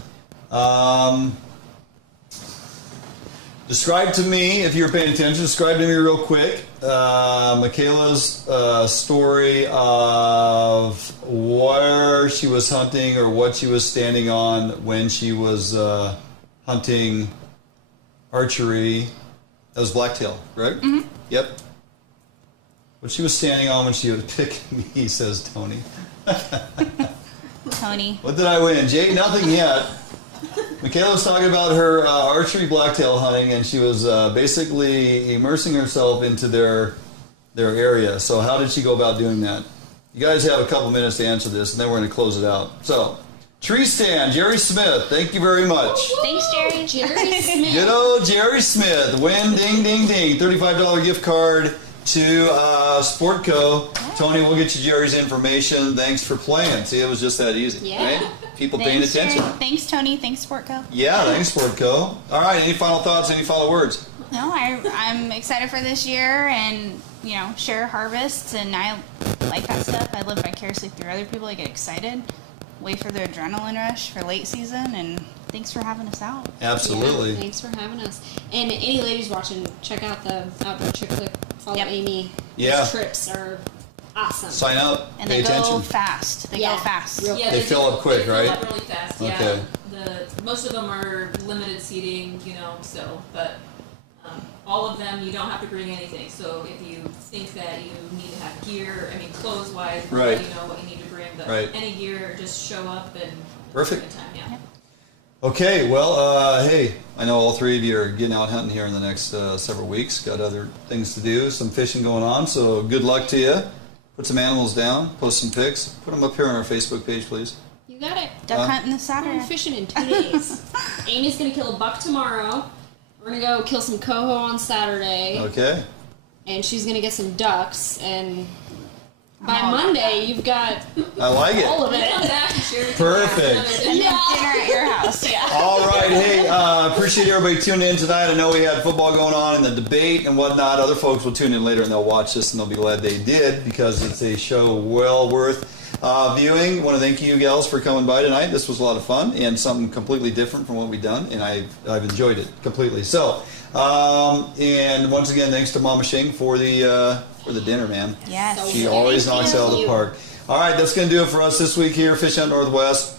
Describe to me, if you're paying attention, describe to me real quick Michaela's story of where she was hunting or what she was standing on when she was hunting archery. That was blacktail, right? Mm-hmm. Yep. What she was standing on when she was picking me, says Tony. Tony. What did I win? Jay, nothing yet. Michaela was talking about her archery blacktail hunting, and she was basically immersing herself into their area. So how did she go about doing that? You guys have a couple minutes to answer this, and then we're going to close it out. So, tree stand, Jerry Smith, thank you very much. Thanks, Jerry. Jerry Smith. Good old Jerry Smith. Win, ding, ding, ding. $35 gift card to Sportco. Tony, we'll get you Jerry's information. Thanks for playing. See, it was just that easy. Yeah. Right? People paying attention. Jerry. Thanks, Tony. Thanks, Sportco. Yeah, thanks, Sportco. All right, any final thoughts, any final words? No, I'm excited for this year and, share harvests, and I like that stuff. I live vicariously through other people. I get excited. Wait for the adrenaline rush for late season, and thanks for having us out. Absolutely. Yeah, thanks for having us. And any ladies watching, check out the Outdoor Chick Flick. Follow Amy. Yeah. Those trips are awesome. Sign up. And pay they attention. Go fast. They go fast. Yeah, they fill up quick, right? They fill up really fast. Yeah. Okay. Most of them are limited seating, so but. All of them, you don't have to bring anything. So if you think that you need to have gear, clothes-wise, right. You know what you need to bring. But right. Any gear, just show up and perfect. Have a good time. Yeah. Okay, well, hey, I know all three of you are getting out hunting here in the next several weeks. Got other things to do, some fishing going on, so good luck to you. Put some animals down, post some pics. Put them up here on our Facebook page, please. You got it. Duck hunting this Saturday. We're fishing in 2 days. Amy's going to kill a buck tomorrow. We're going to go kill some coho on Saturday. Okay. And she's going to get some ducks. And by Monday, you've got I like it. all of it. Perfect. And then dinner at your house. Yeah. All right. Hey, appreciate everybody tuning in tonight. I know we had football going on and the debate and whatnot. Other folks will tune in later and they'll watch this and they'll be glad they did because it's a show well worth viewing. I want to thank you gals for coming by tonight. This was a lot of fun and something completely different from what we've done, and I've enjoyed it completely. So, and once again, thanks to Mama Shing for the dinner, man. Yes. She always knocks it out of the park. All right, that's going to do it for us this week here, Fish Hunt Northwest.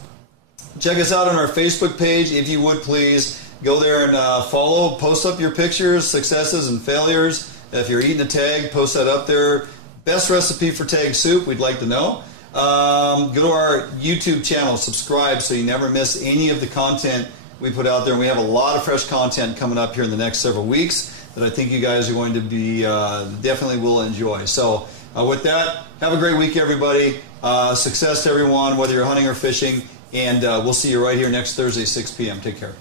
Check us out on our Facebook page, if you would please. Go there and follow. Post up your pictures, successes, and failures. If you're eating a tag, post that up there. Best recipe for tag soup, we'd like to know. Go to our YouTube channel, subscribe so you never miss any of the content we put out there. And we have a lot of fresh content coming up here in the next several weeks that I think you guys are going to be definitely will enjoy. So with that, have a great week, everybody. Success to everyone, whether you're hunting or fishing. And we'll see you right here next Thursday, 6 p.m. Take care.